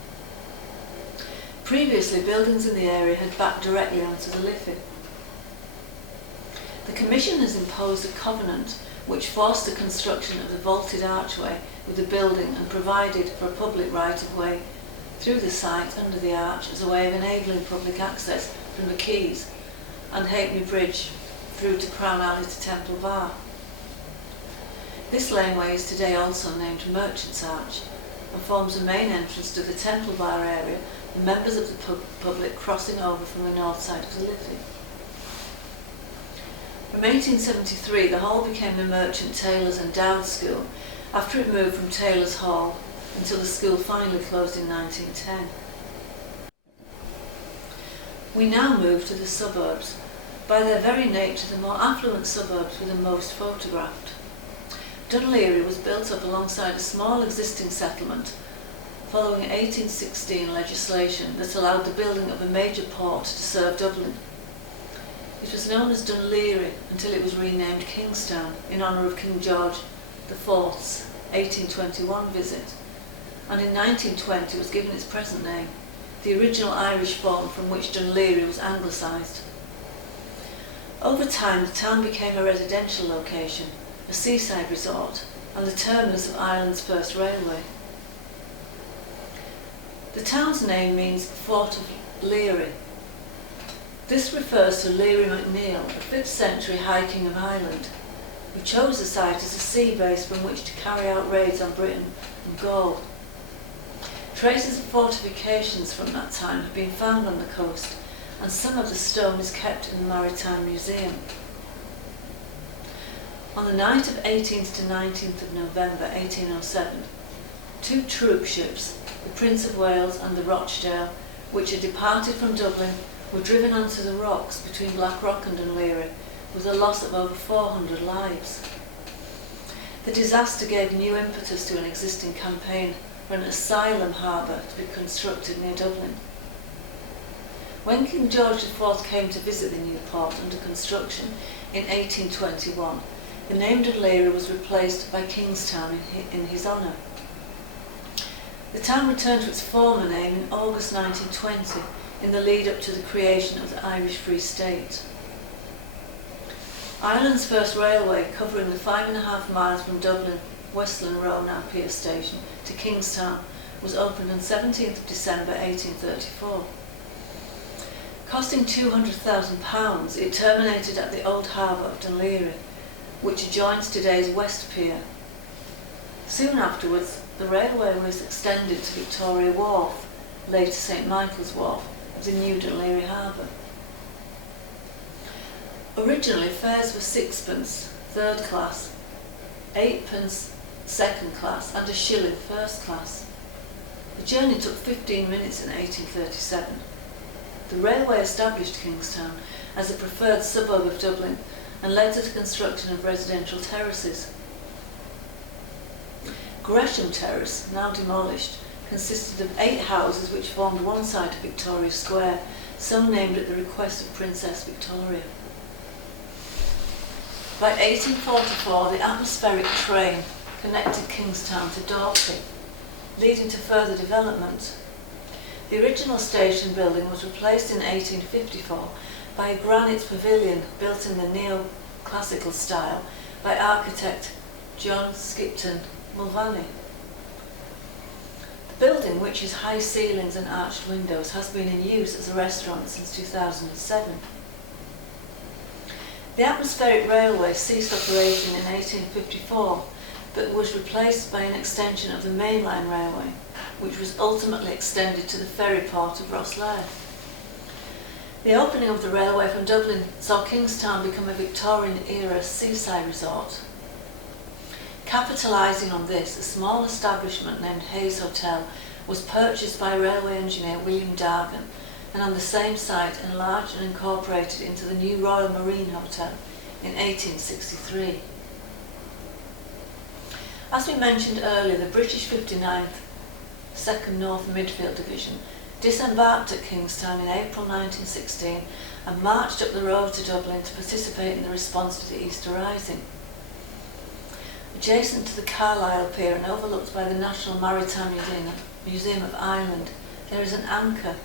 Previously, buildings in the area had backed directly onto the Liffey. The Commission has imposed a covenant which forced the construction of the vaulted archway with the building and provided for a public right-of-way through the site under the arch as a way of enabling public access from the quays and Halfpenny Bridge through to Crown Alley to Temple Bar. This laneway is today also named Merchants' Arch and forms the main entrance to the Temple Bar area, and members of the public crossing over from the north side of the Liffey. From 1873, the hall became the Merchant Tailors and Dowd School after it moved from Taylor's Hall until the school finally closed in 1910. We now move to the suburbs. By their very nature, the more affluent suburbs were the most photographed. Dunleary was built up alongside a small existing settlement following 1816 legislation that allowed the building of a major port to serve Dublin. It was known as Dunleary until it was renamed Kingstown in honour of King George IV's 1821 visit, and in 1920 was given its present name, the original Irish form from which Dunleary was anglicised. Over time, the town became a residential location, a seaside resort, and the terminus of Ireland's first railway. The town's name means Fort of Leary. This refers to Leary MacNeill, a 5th century High King of Ireland, who chose the site as a sea base from which to carry out raids on Britain and Gaul. Traces of fortifications from that time have been found on the coast, and some of the stone is kept in the Maritime Museum. On the night of 18th to 19th of November 1807, 2 troop ships, the Prince of Wales and the Rochdale, which had departed from Dublin, were driven onto the rocks between Blackrock and Dunleary, with a loss of over 400 lives. The disaster gave new impetus to an existing campaign for an asylum harbour to be constructed near Dublin. When King George IV came to visit the new port under construction in 1821, the name Dunleary was replaced by Kingstown in his honour. The town returned to its former name in August 1920 in the lead up to the creation of the Irish Free State. Ireland's first railway, covering the 5.5 miles from Dublin, Westland Row, now Pier Station, to Kingstown, was opened on 17th of December 1834. Costing £200,000, it terminated at the old harbour of Dunleary, which adjoins today's West Pier. Soon afterwards, the railway was extended to Victoria Wharf, later St Michael's Wharf, of the new Dunleary Harbour. Originally, fares were 6pence, 3rd class, 8pence, 2nd class, and a shilling, 1st class. The journey took 15 minutes in 1837. The railway established Kingstown as a preferred suburb of Dublin and led to the construction of residential terraces. Gresham Terrace, now demolished, consisted of 8 houses which formed one side of Victoria Square, so named at the request of Princess Victoria. By 1844, the atmospheric train connected Kingstown to Dorking, leading to further development. The original station building was replaced in 1854 by a granite pavilion built in the neoclassical style by architect John Skipton Mulvaney. The building, which has high ceilings and arched windows, has been in use as a restaurant since 2007. The atmospheric railway ceased operation in 1854, but was replaced by an extension of the mainline railway, which was ultimately extended to the ferry port of Rosslare. The opening of the railway from Dublin saw Kingstown become a Victorian-era seaside resort. Capitalising on this, a small establishment named Hayes Hotel was purchased by railway engineer William Dargan, and on the same site enlarged and incorporated into the new Royal Marine Hotel in 1863. As we mentioned earlier, the British 59th 2nd North Midfield Division disembarked at Kingstown in April 1916 and marched up the road to Dublin to participate in the response to the Easter Rising. Adjacent to the Carlisle Pier and overlooked by the National Maritime Museum of Ireland, there is an anchor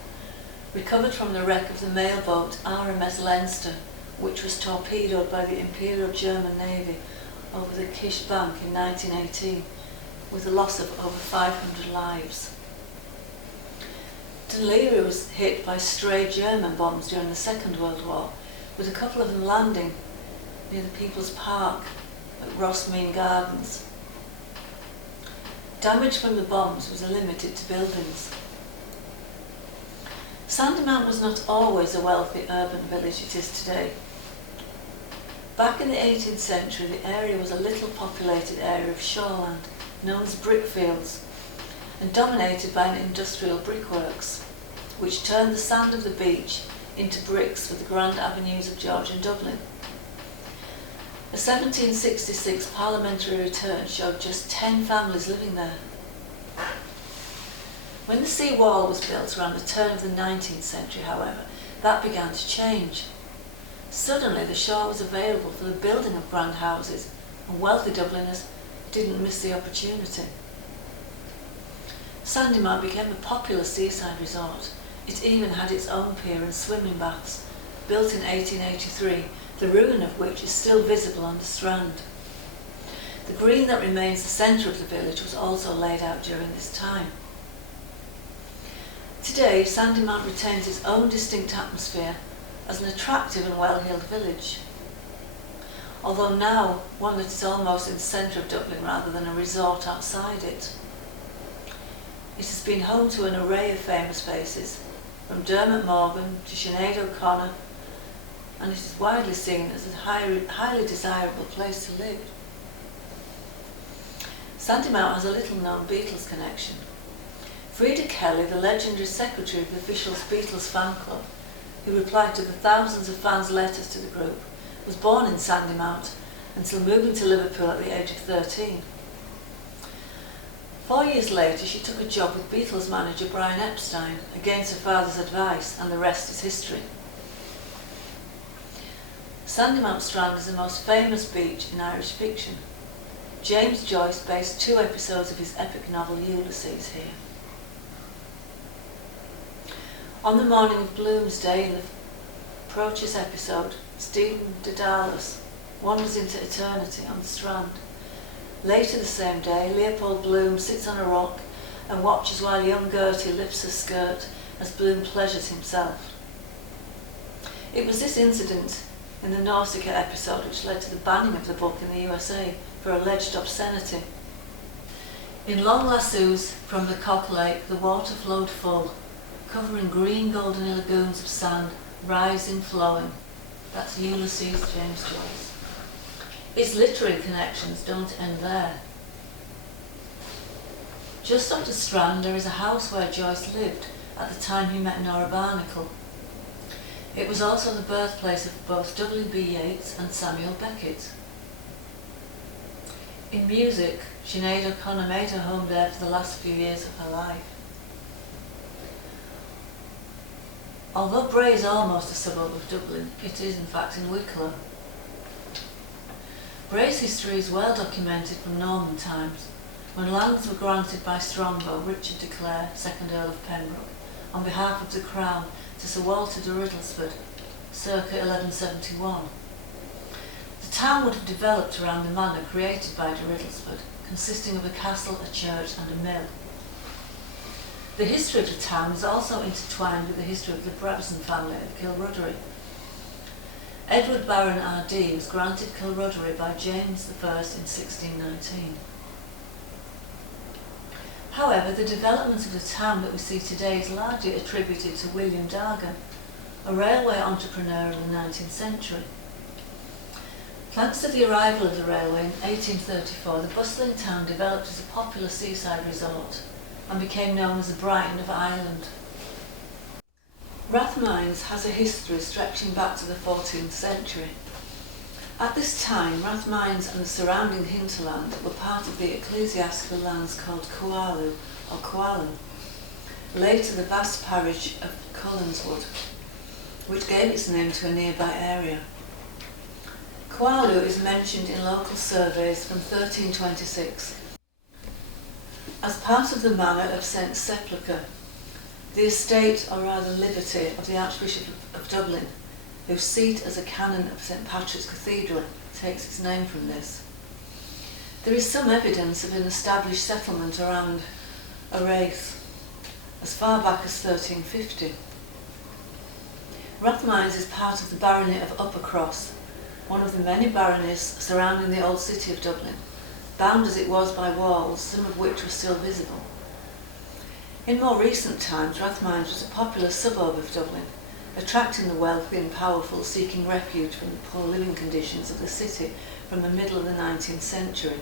recovered from the wreck of the mail boat RMS Leinster, which was torpedoed by the Imperial German Navy over the Kish Bank in 1918, with a loss of over 500 lives. Dunleary was hit by stray German bombs during the Second World War, with a couple of them landing near the People's Park at Rossmean Gardens. Damage from the bombs was limited to buildings. Sandymount was not always a wealthy urban village it is today. Back in the 18th century, the area was a little populated area of shoreland, known as brickfields, and dominated by an industrial brickworks, which turned the sand of the beach into bricks for the grand avenues of Georgian Dublin. A 1766 parliamentary return showed just 10 families living there. When the sea wall was built around the turn of the 19th century, however, that began to change. Suddenly the shore was available for the building of grand houses, and wealthy Dubliners didn't miss the opportunity. Sandymount became a popular seaside resort. It even had its own pier and swimming baths, built in 1883, the ruin of which is still visible on the Strand. The green that remains the centre of the village was also laid out during this time. Today, Sandymount retains its own distinct atmosphere as an attractive and well-heeled village, although now one that is almost in the centre of Dublin rather than a resort outside it. It has been home to an array of famous faces, from Dermot Morgan to Sinead O'Connor, and it is widely seen as a highly desirable place to live. Sandymount has a little-known Beatles connection. Frida Kelly, the legendary secretary of the official Beatles fan club, who replied to the thousands of fans' letters to the group, was born in Sandymount until moving to Liverpool at the age of 13. 4 years later, she took a job with Beatles manager Brian Epstein against her father's advice, and the rest is history. Sandymount Strand is the most famous beach in Irish fiction. James Joyce based 2 episodes of his epic novel Ulysses here. On the morning of Bloomsday, in the Proteus episode, Stephen Dedalus wanders into eternity on the Strand. Later the same day, Leopold Bloom sits on a rock and watches while young Gertie lifts her skirt as Bloom pleasures himself. It was this incident in the Nausicaa episode which led to the banning of the book in the USA for alleged obscenity. In long lassos from the Cock Lake, the water flowed full, covering green golden lagoons of sand, rising, flowing. That's Ulysses, James Joyce. Its literary connections don't end there. Just off the Strand there is a house where Joyce lived at the time he met Nora Barnacle. It was also the birthplace of both W.B. Yeats and Samuel Beckett. In music, Sinead O'Connor made her home there for the last few years of her life. Although Bray is almost a suburb of Dublin, it is in fact in Wicklow. Bray's history is well documented from Norman times, when lands were granted by Strongbow Richard de Clare, 2nd Earl of Pembroke, on behalf of the Crown to Sir Walter de Riddlesford, circa 1171. The town would have developed around the manor created by de Riddlesford, consisting of a castle, a church and a mill. The history of the town is also intertwined with the history of the Brabazon family of Kilruddery. Edward Baron R.D. was granted Kilruddery by James I in 1619. However, the development of the town that we see today is largely attributed to William Dargan, a railway entrepreneur of the 19th century. Thanks to the arrival of the railway in 1834, the bustling town developed as a popular seaside resort and became known as the Brighton of Ireland. Rathmines has a history stretching back to the 14th century. At this time, Rathmines and the surrounding hinterland were part of the ecclesiastical lands called Coalu or Coalum, later the vast parish of Cullinswood, which gave its name to a nearby area. Coalu is mentioned in local surveys from 1326 as part of the manor of St Sepulchre, the estate, or rather liberty, of the Archbishop of Dublin, whose seat as a canon of St Patrick's Cathedral takes its name from this. There is some evidence of an established settlement around Araith as far back as 1350. Rathmines is part of the barony of Uppercross, one of the many baronies surrounding the old city of Dublin, bound as it was by walls, some of which were still visible. In more recent times, Rathmines was a popular suburb of Dublin, attracting the wealthy and powerful seeking refuge from the poor living conditions of the city from the middle of the 19th century.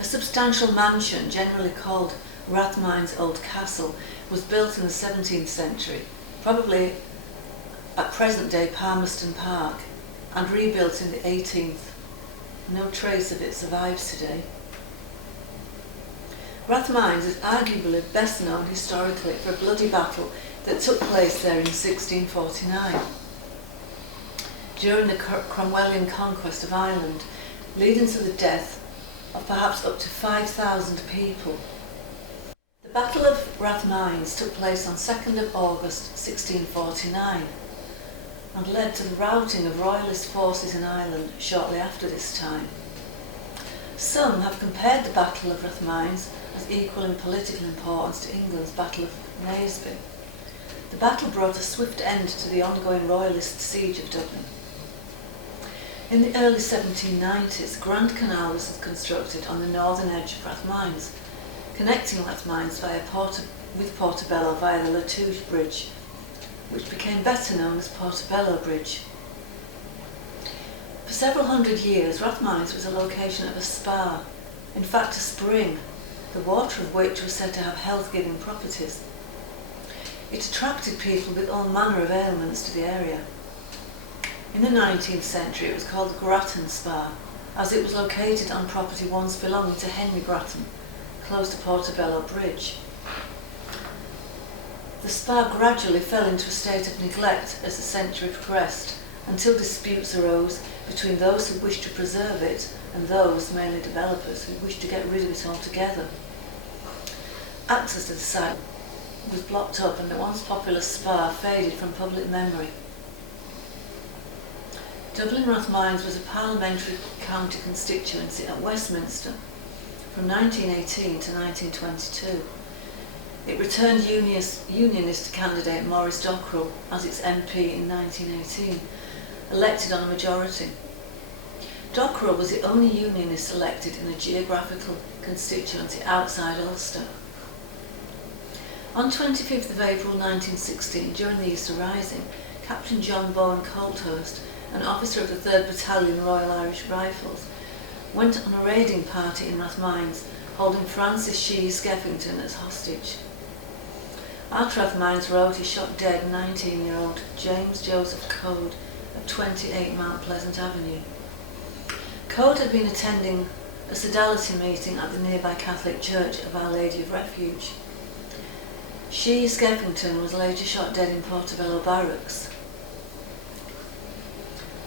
A substantial mansion, generally called Rathmines Old Castle, was built in the 17th century, probably at present-day Palmerston Park, and rebuilt in the 18th. No trace of it survives today. Rathmines is arguably best known historically for a bloody battle that took place there in 1649, during the Cromwellian conquest of Ireland, leading to the death of perhaps up to 5,000 people. The Battle of Rathmines took place on 2nd of August 1649 and led to the routing of royalist forces in Ireland shortly after this time. Some have compared the Battle of Rathmines as equal in political importance to England's Battle of Naseby. The battle brought a swift end to the ongoing royalist siege of Dublin. In the early 1790s, Grand Canal was constructed on the northern edge of Rathmines, connecting Rathmines with Portobello via the Latouche Bridge, which became better known as Portobello Bridge. For several hundred years, Rathmines was a location of a spa, in fact a spring, the water of which was said to have health-giving properties. It attracted people with all manner of ailments to the area. In the 19th century, it was called the Grattan Spa, as it was located on property once belonging to Henry Grattan, close to Portobello Bridge. The spa gradually fell into a state of neglect as the century progressed, until disputes arose between those who wished to preserve it and those, mainly developers, who wished to get rid of it altogether. Access to the site was blocked up and the once popular spa faded from public memory. Dublin Rathmines was a parliamentary county constituency at Westminster from 1918 to 1922. It returned Unionist candidate Maurice Dockrell as its MP in 1918, elected on a majority. Dockrell was the only Unionist elected in a geographical constituency outside Ulster. On 25th of April 1916, during the Easter Rising, Captain John Bowen Colthurst, an officer of the 3rd Battalion Royal Irish Rifles, went on a raiding party in Rathmines, holding Francis Shee Skeffington as hostage. At Rathmines Road, he shot dead 19-year-old James Joseph Code of 28 Mount Pleasant Avenue. Code had been attending a sodality meeting at the nearby Catholic Church of Our Lady of Refuge. Shee Skeffington was later shot dead in Portobello Barracks.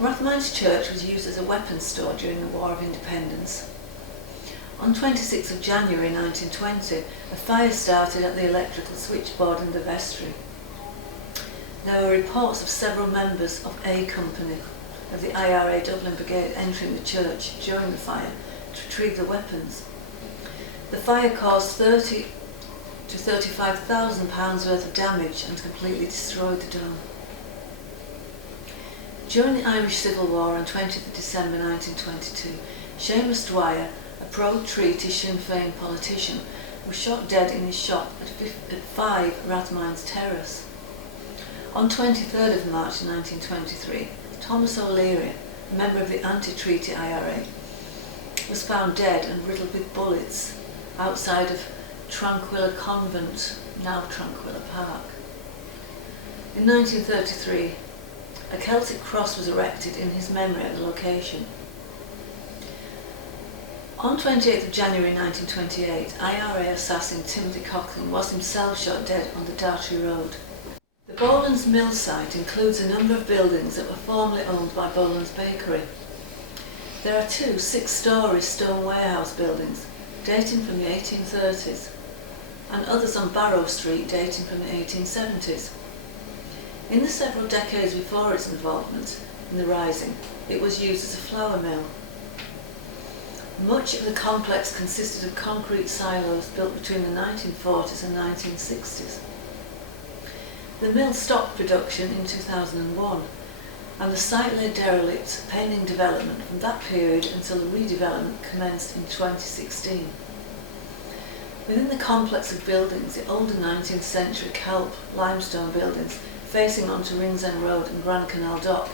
Rathmines Church was used as a weapons store during the War of Independence. On 26th of January 1920, a fire started at the electrical switchboard in the vestry. There were reports of several members of A Company of the IRA Dublin Brigade entering the church during the fire to retrieve the weapons. The fire caused £30,000 to £35,000 worth of damage and completely destroyed the dome. During the Irish Civil War on 20th of December 1922, Seamus Dwyer, a pro-treaty Sinn Féin politician, was shot dead in his shop at 5 Rathmines Terrace. On 23rd of March 1923, Thomas O'Leary, a member of the anti-treaty IRA, was found dead and riddled with bullets outside of Tranquilla Convent, now Tranquilla Park. In 1933, a Celtic cross was erected in his memory at the location. On 28th of January 1928, IRA assassin Timothy Coughlin was himself shot dead on the Dartry Road. The Boland's Mill site includes a number of buildings that were formerly owned by Boland's Bakery. There are 2 6-storey stone warehouse buildings dating from the 1830s and others on Barrow Street dating from the 1870s. In the several decades before its involvement in the Rising, it was used as a flour mill. Much of the complex consisted of concrete silos built between the 1940s and 1960s. The mill stopped production in 2001, and the site lay derelict, pending development from that period until the redevelopment commenced in 2016. Within the complex of buildings, the older 19th century kelp limestone buildings facing onto Ringsend Road and Grand Canal Dock,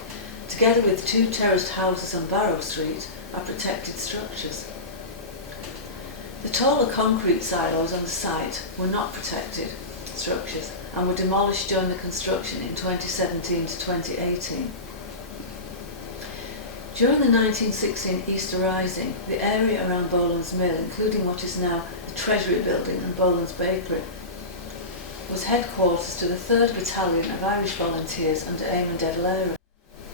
together with 2 terraced houses on Barrow Street, are protected structures. The taller concrete silos on the site were not protected structures and were demolished during the construction in 2017 to 2018. During the 1916 Easter Rising, the area around Boland's Mill, including what is now the Treasury Building and Boland's Bakery, was headquarters to the 3rd Battalion of Irish Volunteers under Eamon de Valera.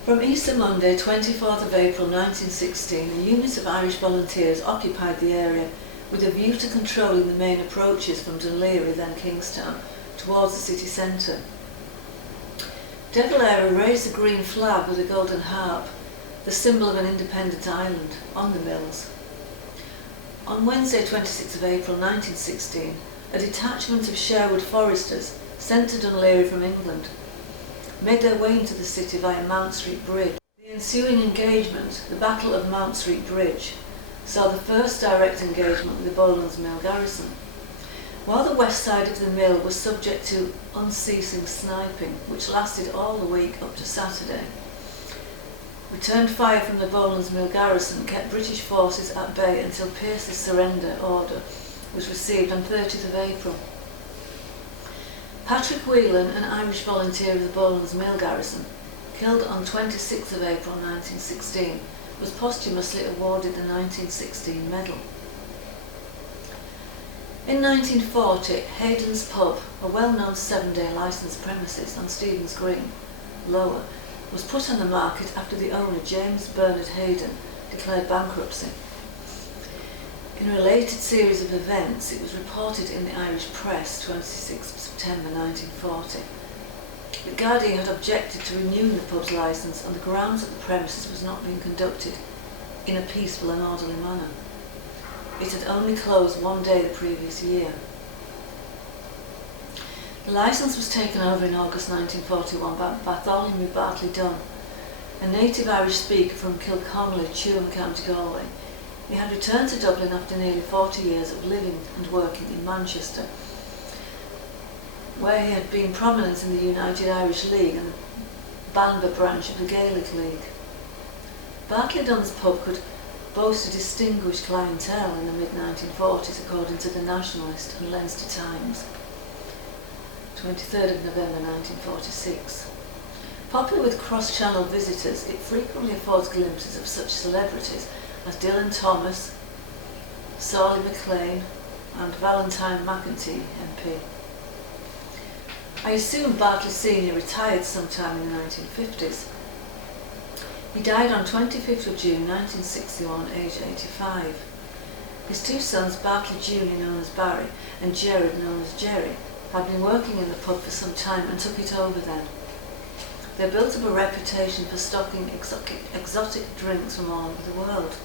From Easter Monday, 24th of April 1916, a unit of Irish Volunteers occupied the area with a view to controlling the main approaches from Dunleary, then Kingstown, towards the city centre. De Valera raised the green flag with a golden harp, the symbol of an independent Ireland, on the mills. On Wednesday, 26th of April 1916, a detachment of Sherwood Foresters, sent to Dunleary from England, made their way into the city via Mount Street Bridge. The ensuing engagement, the Battle of Mount Street Bridge, saw the first direct engagement with the Boland's Mill garrison. While the west side of the mill was subject to unceasing sniping, which lasted all the week up to Saturday, returned fire from the Boland's Mill garrison kept British forces at bay until Pearce's surrender order was received on 30th of April. Patrick Whelan, an Irish volunteer of the Boland's Mill garrison, killed on 26th of April 1916, was posthumously awarded the 1916 medal. In 1940, Hayden's Pub, a well-known 7-day licensed premises on Stephen's Green, Lower, was put on the market after the owner, James Bernard Hayden, declared bankruptcy. In a related series of events, it was reported in the Irish press, 26th September 1940, that Gardaí had objected to renewing the pub's licence on the grounds that the premises was not being conducted in a peaceful and orderly manner. It had only closed one day the previous year. The licence was taken over in August 1941 by Bartholomew Bartley Dunn, a native Irish speaker from Kilconnelly, Tuam, County Galway. He had returned to Dublin after nearly 40 years of living and working in Manchester, where he had been prominent in the United Irish League and the Banba branch of the Gaelic League. Bartley Dunn's pub could boast a distinguished clientele in the mid-1940s, according to the Nationalist and Leinster Times, 23rd of November 1946. Popular with cross-channel visitors, it frequently affords glimpses of such celebrities as Dylan Thomas, Sorley MacLean and Valentine McEntee MP. I assume Bartley Sr. retired sometime in the 1950s. He died on 25th of June 1961, aged 85. His two sons, Bartley Jr., known as Barry, and Gerard, known as Jerry, had been working in the pub for some time and took it over then. They built up a reputation for stocking exotic drinks from all over the world.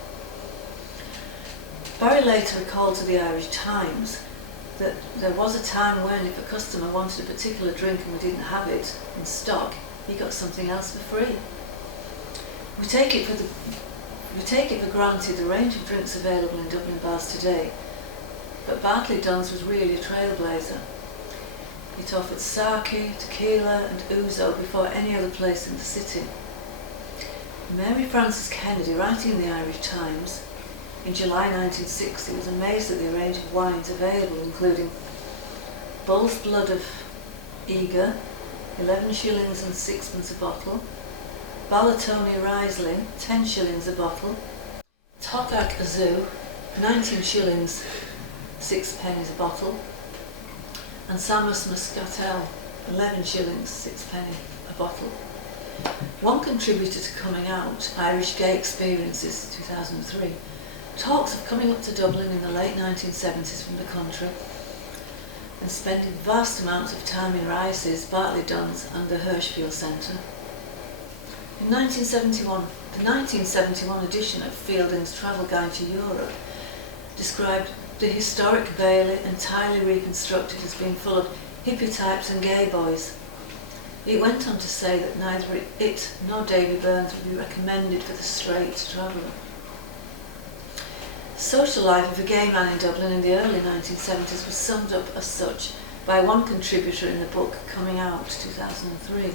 Barry later recalled to the Irish Times that there was a time when if a customer wanted a particular drink and we didn't have it in stock, he got something else for free. We take it for granted the range of drinks available in Dublin bars today, but Bartley Dunn's was really a trailblazer. It offered sake, tequila and ouzo before any other place in the city. Mary Frances Kennedy, writing in the Irish Times in July 1960, was amazed at the range of wines available, including Bull's Blood of Eger, 11 shillings and sixpence a bottle, Balatoni Riesling, 10 shillings a bottle, Tokak Azu, 19 shillings 6 pennies a bottle, and Samos Muscatel, 11 shillings 6 pennies a bottle. One contributor to Coming Out, Irish Gay Experiences, 2003, talks of coming up to Dublin in the late 1970s from the country and spending vast amounts of time in Rice's, Bartley Dunn's and the Hirschfield Centre. In 1971, the 1971 edition of Fielding's Travel Guide to Europe described the historic Bailey entirely reconstructed as being full of hippie types and gay boys. It went on to say that neither it nor Davy Burns would be recommended for the straight traveller. The social life of a gay man in Dublin in the early 1970s was summed up as such by one contributor in the book Coming Out, 2003.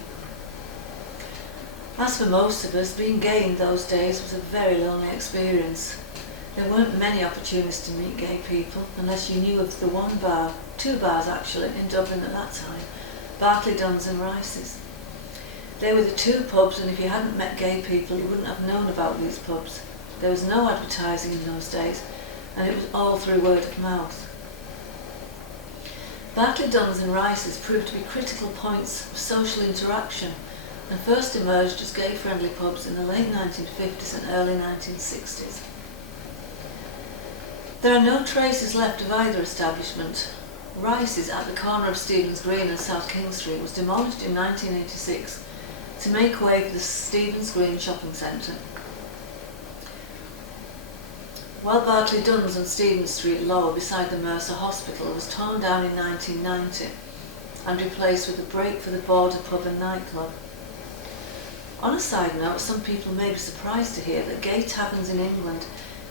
As for most of us, being gay in those days was a very lonely experience. There weren't many opportunities to meet gay people, unless you knew of the one bar, two bars actually, in Dublin at that time, Bartley Dunn's and Rice's. They were the two pubs, and if you hadn't met gay people, you wouldn't have known about these pubs. There was no advertising in those days, and it was all through word of mouth. Bartley Dunn's and Rice's proved to be critical points of social interaction, and first emerged as gay-friendly pubs in the late 1950s and early 1960s. There are no traces left of either establishment. Rice's at the corner of Stephen's Green and South King Street was demolished in 1986 to make way for the Stephen's Green shopping centre. While Bartley Dunn's on Stephen Street lower beside the Mercer Hospital was torn down in 1990 and replaced with a break for the Border pub and nightclub. On a side note, some people may be surprised to hear that gay taverns in England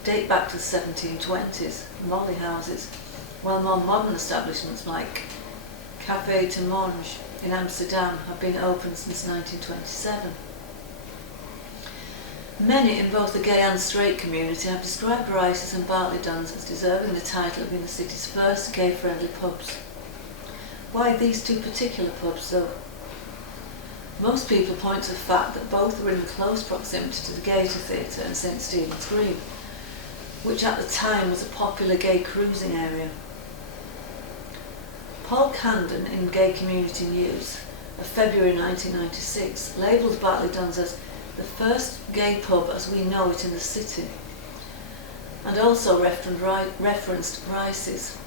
date back to the 1720s, molly houses, while more modern establishments like Café de Monge in Amsterdam have been open since 1927. Many in both the gay and straight community have described Rice's and Bartley Dunn's as deserving the title of being the city's first gay-friendly pubs. Why these two particular pubs though? Most people point to the fact that both were in close proximity to the Gaiety Theatre and St Stephen's Green, which at the time was a popular gay cruising area. Paul Candon in Gay Community News of February 1996 labelled Bartley Dunn's as the first gay pub as we know it in the city, and also referenced Rice's.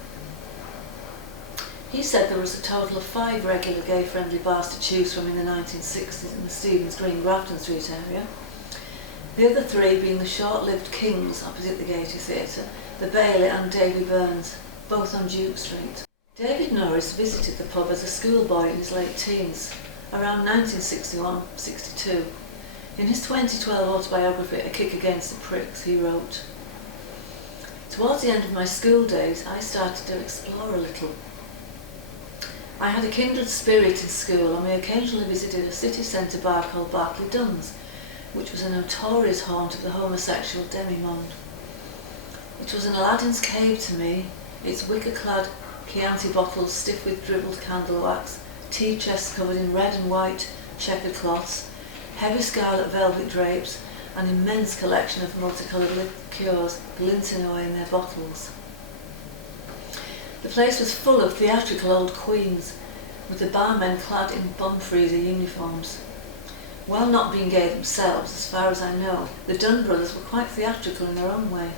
He said there was a total of 5 regular gay-friendly bars to choose from in the 1960s in the Stephen's Green, Grafton Street area, the other 3 being the short-lived King's opposite the Gaiety Theatre, the Bailey and Davy Burns, both on Duke Street. David Norris visited the pub as a schoolboy in his late teens, around 1961-62. In his 2012 autobiography, A Kick Against the Pricks, he wrote, "Towards the end of my school days, I started to explore a little. I had a kindred spirit in school, and we occasionally visited a city centre bar called Bartley Dunn's, which was a notorious haunt of the homosexual demi-monde. It was an Aladdin's cave to me, its wicker-clad Chianti bottles stiff with dribbled candle wax, tea chests covered in red and white checkered cloths, heavy scarlet velvet drapes, an immense collection of multicoloured liqueurs glinting away in their bottles. The place was full of theatrical old queens, with the barmen clad in bomb freezer uniforms. While not being gay themselves, as far as I know, the Dunn brothers were quite theatrical in their own way.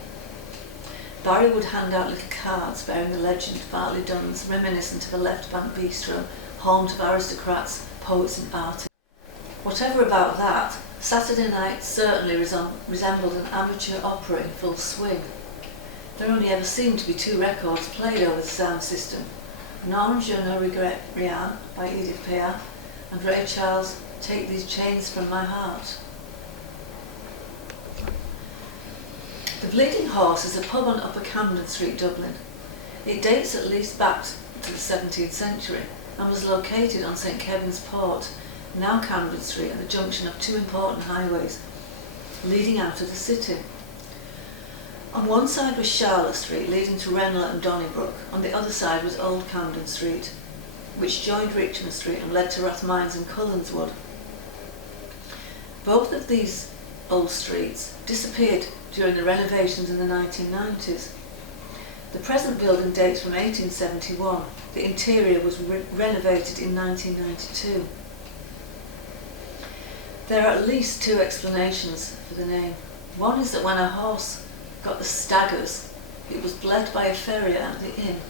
Barry would hand out little cards bearing the legend Bartley Dunn's, reminiscent of a left bank bistro, haunt of aristocrats, poets and artists. Whatever about that, Saturday night certainly resembled an amateur opera in full swing. There only ever seemed to be 2 records played over the sound system: Non Je ne regrette rien by Edith Piaf and Ray Charles' Take These Chains From My Heart. The Bleeding Horse is a pub on Upper Camden Street, Dublin. It dates at least back to the 17th century and was located on St Kevin's Port, now Camden Street, at the junction of 2 important highways leading out of the city. On one side was Charlotte Street, leading to Renla and Donnybrook. On the other side was Old Camden Street, which joined Richmond Street and led to Rathmines and Cullinswood. Both of these old streets disappeared during the renovations in the 1990s. The present building dates from 1871. The interior was renovated in 1992. There are at least 2 explanations for the name. One is that when a horse got the staggers, it was bled by a farrier at the inn.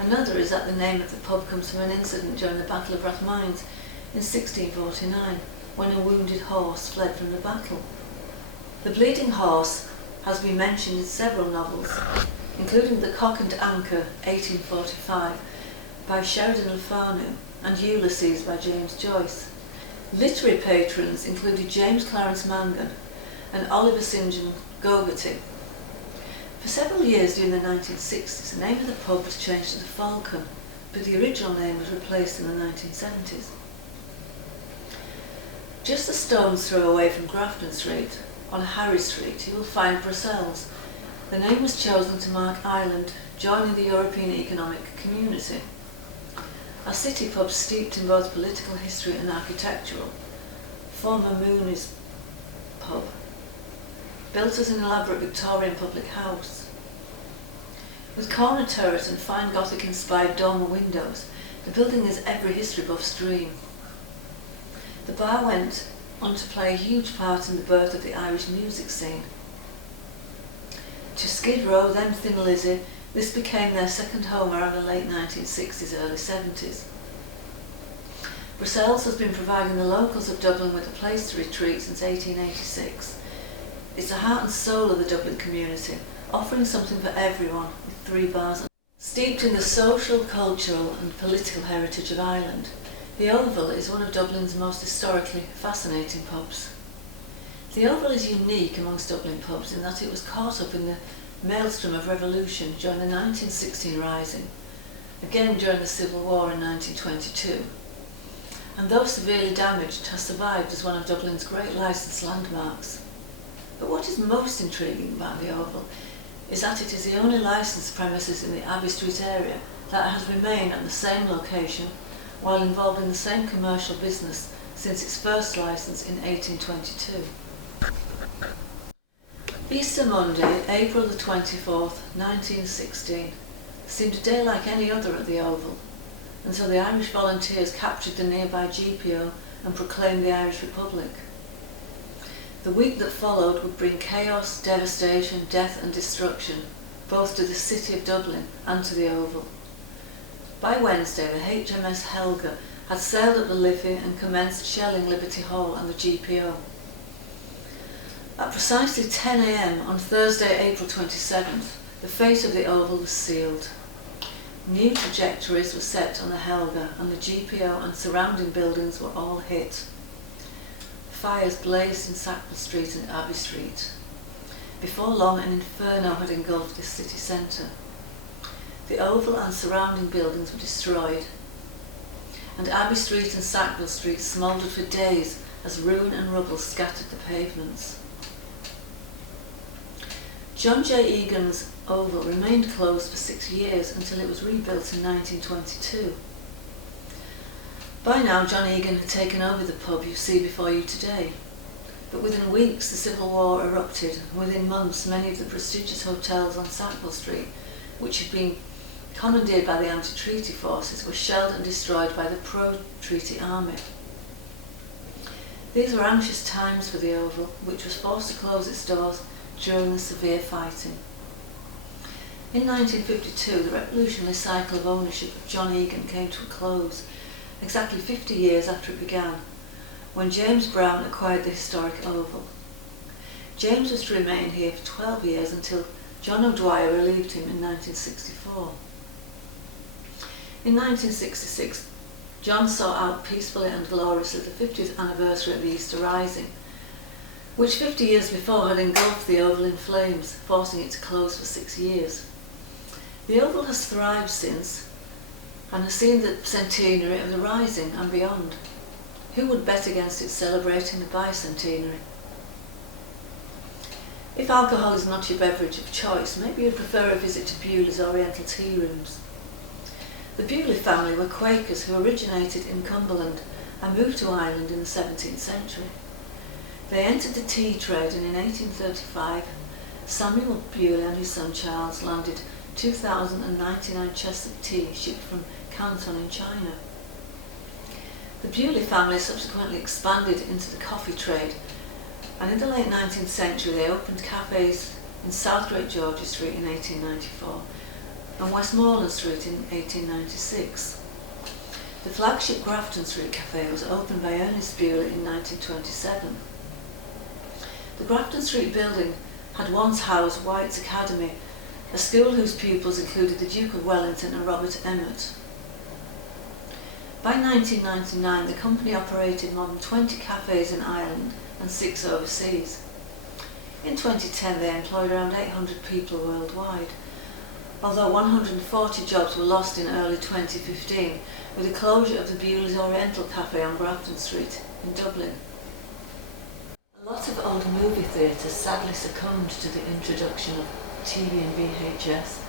Another is that the name of the pub comes from an incident during the Battle of Rathmines in 1649, when a wounded horse fled from the battle. The Bleeding Horse has been mentioned in several novels, including The Cock and Anchor, 1845, by Sheridan Le Fanu, and Ulysses by James Joyce. Literary patrons included James Clarence Mangan and Oliver St John Gogarty. For several years during the 1960s, the name of the pub was changed to the Falcon, but the original name was replaced in the 1970s. Just a stone's throw away from Grafton Street, on Harry Street, you will find Brussels. The name was chosen to mark Ireland joining the European Economic Community. A city pub steeped in both political history and architectural. Former Mooney's pub, built as an elaborate Victorian public house. With corner turret and fine Gothic-inspired dormer windows, the building is every history buff's dream. The bar went on to play a huge part in the birth of the Irish music scene. To Skid Row, then Thin Lizzy, this became their second home around the late 1960s, early 70s. Brussels has been providing the locals of Dublin with a place to retreat since 1886. It's the heart and soul of the Dublin community, offering something for everyone with 3 bars. Steeped in the social, cultural and political heritage of Ireland, the Oval is one of Dublin's most historically fascinating pubs. The Oval is unique amongst Dublin pubs in that it was caught up in the maelstrom of revolution during the 1916 Rising, again during the Civil War in 1922, and though severely damaged, has survived as one of Dublin's great licensed landmarks. But what is most intriguing about the Oval is that it is the only licensed premises in the Abbey Street area that has remained at the same location while involved in the same commercial business since its first license in 1822. Easter Monday, April the 24th, 1916, seemed a day like any other at the Oval, until the Irish volunteers captured the nearby GPO and proclaimed the Irish Republic. The week that followed would bring chaos, devastation, death and destruction, both to the city of Dublin and to the Oval. By Wednesday, the HMS Helga had sailed up the Liffey and commenced shelling Liberty Hall and the GPO. At precisely 10 a.m. on Thursday, April 27th, the fate of the Oval was sealed. New trajectories were set on the Helga and the GPO and surrounding buildings were all hit. Fires blazed in Sackville Street and Abbey Street. Before long, an inferno had engulfed the city centre. The Oval and surrounding buildings were destroyed, and Abbey Street and Sackville Street smouldered for days as ruin and rubble scattered the pavements. John J. Egan's Oval remained closed for 6 years until it was rebuilt in 1922. By now, John Egan had taken over the pub you see before you today. But within weeks, the Civil War erupted, and within months, many of the prestigious hotels on Sackville Street, which had been commandeered by the anti-treaty forces, were shelled and destroyed by the pro-treaty army. These were anxious times for the Oval, which was forced to close its doors during the severe fighting. In 1952, the revolutionary cycle of ownership of John Egan came to a close, exactly 50 years after it began, when James Brown acquired the historic Oval. James was to remain here for 12 years until John O'Dwyer relieved him in 1964. In 1966, John saw out peacefully and gloriously the 50th anniversary of the Easter Rising, which 50 years before had engulfed the Oval in flames, forcing it to close for 6 years. The Oval has thrived since and has seen the centenary of the Rising and beyond. Who would bet against it celebrating the bicentenary? If alcohol is not your beverage of choice, maybe you'd prefer a visit to Bewley's Oriental Tea Rooms. The Bewley family were Quakers who originated in Cumberland and moved to Ireland in the 17th century. They entered the tea trade, and in 1835 Samuel Bewley and his son Charles landed 2,099 chests of tea shipped from Canton in China. The Bewley family subsequently expanded into the coffee trade, and in the late 19th century they opened cafes in South Great George's Street in 1894 and Westmoreland Street in 1896. The flagship Grafton Street cafe was opened by Ernest Bewley in 1927. The Grafton Street building had once housed White's Academy, a school whose pupils included the Duke of Wellington and Robert Emmet. By 1999, the company operated more than 20 cafes in Ireland and 6 overseas. In 2010, they employed around 800 people worldwide, although 140 jobs were lost in early 2015 with the closure of the Bewley's Oriental Cafe on Grafton Street in Dublin. A lot of old movie theatres sadly succumbed to the introduction of TV and VHS.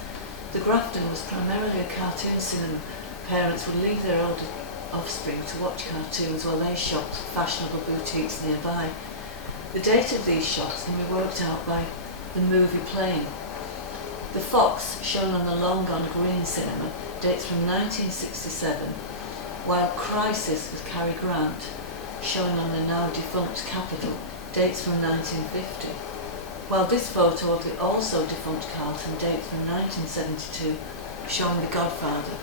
The Grafton was primarily a cartoon cinema. Parents would leave their older offspring to watch cartoons while they shopped at fashionable boutiques nearby. The date of these shops can be worked out by the movie playing. The Fox, shown on the long gone green cinema, dates from 1967, while Crisis with Cary Grant, shown on the now defunct Capitol, dates from 1950, while this photo of the also defunct Carlton dates from 1972, showing The Godfather.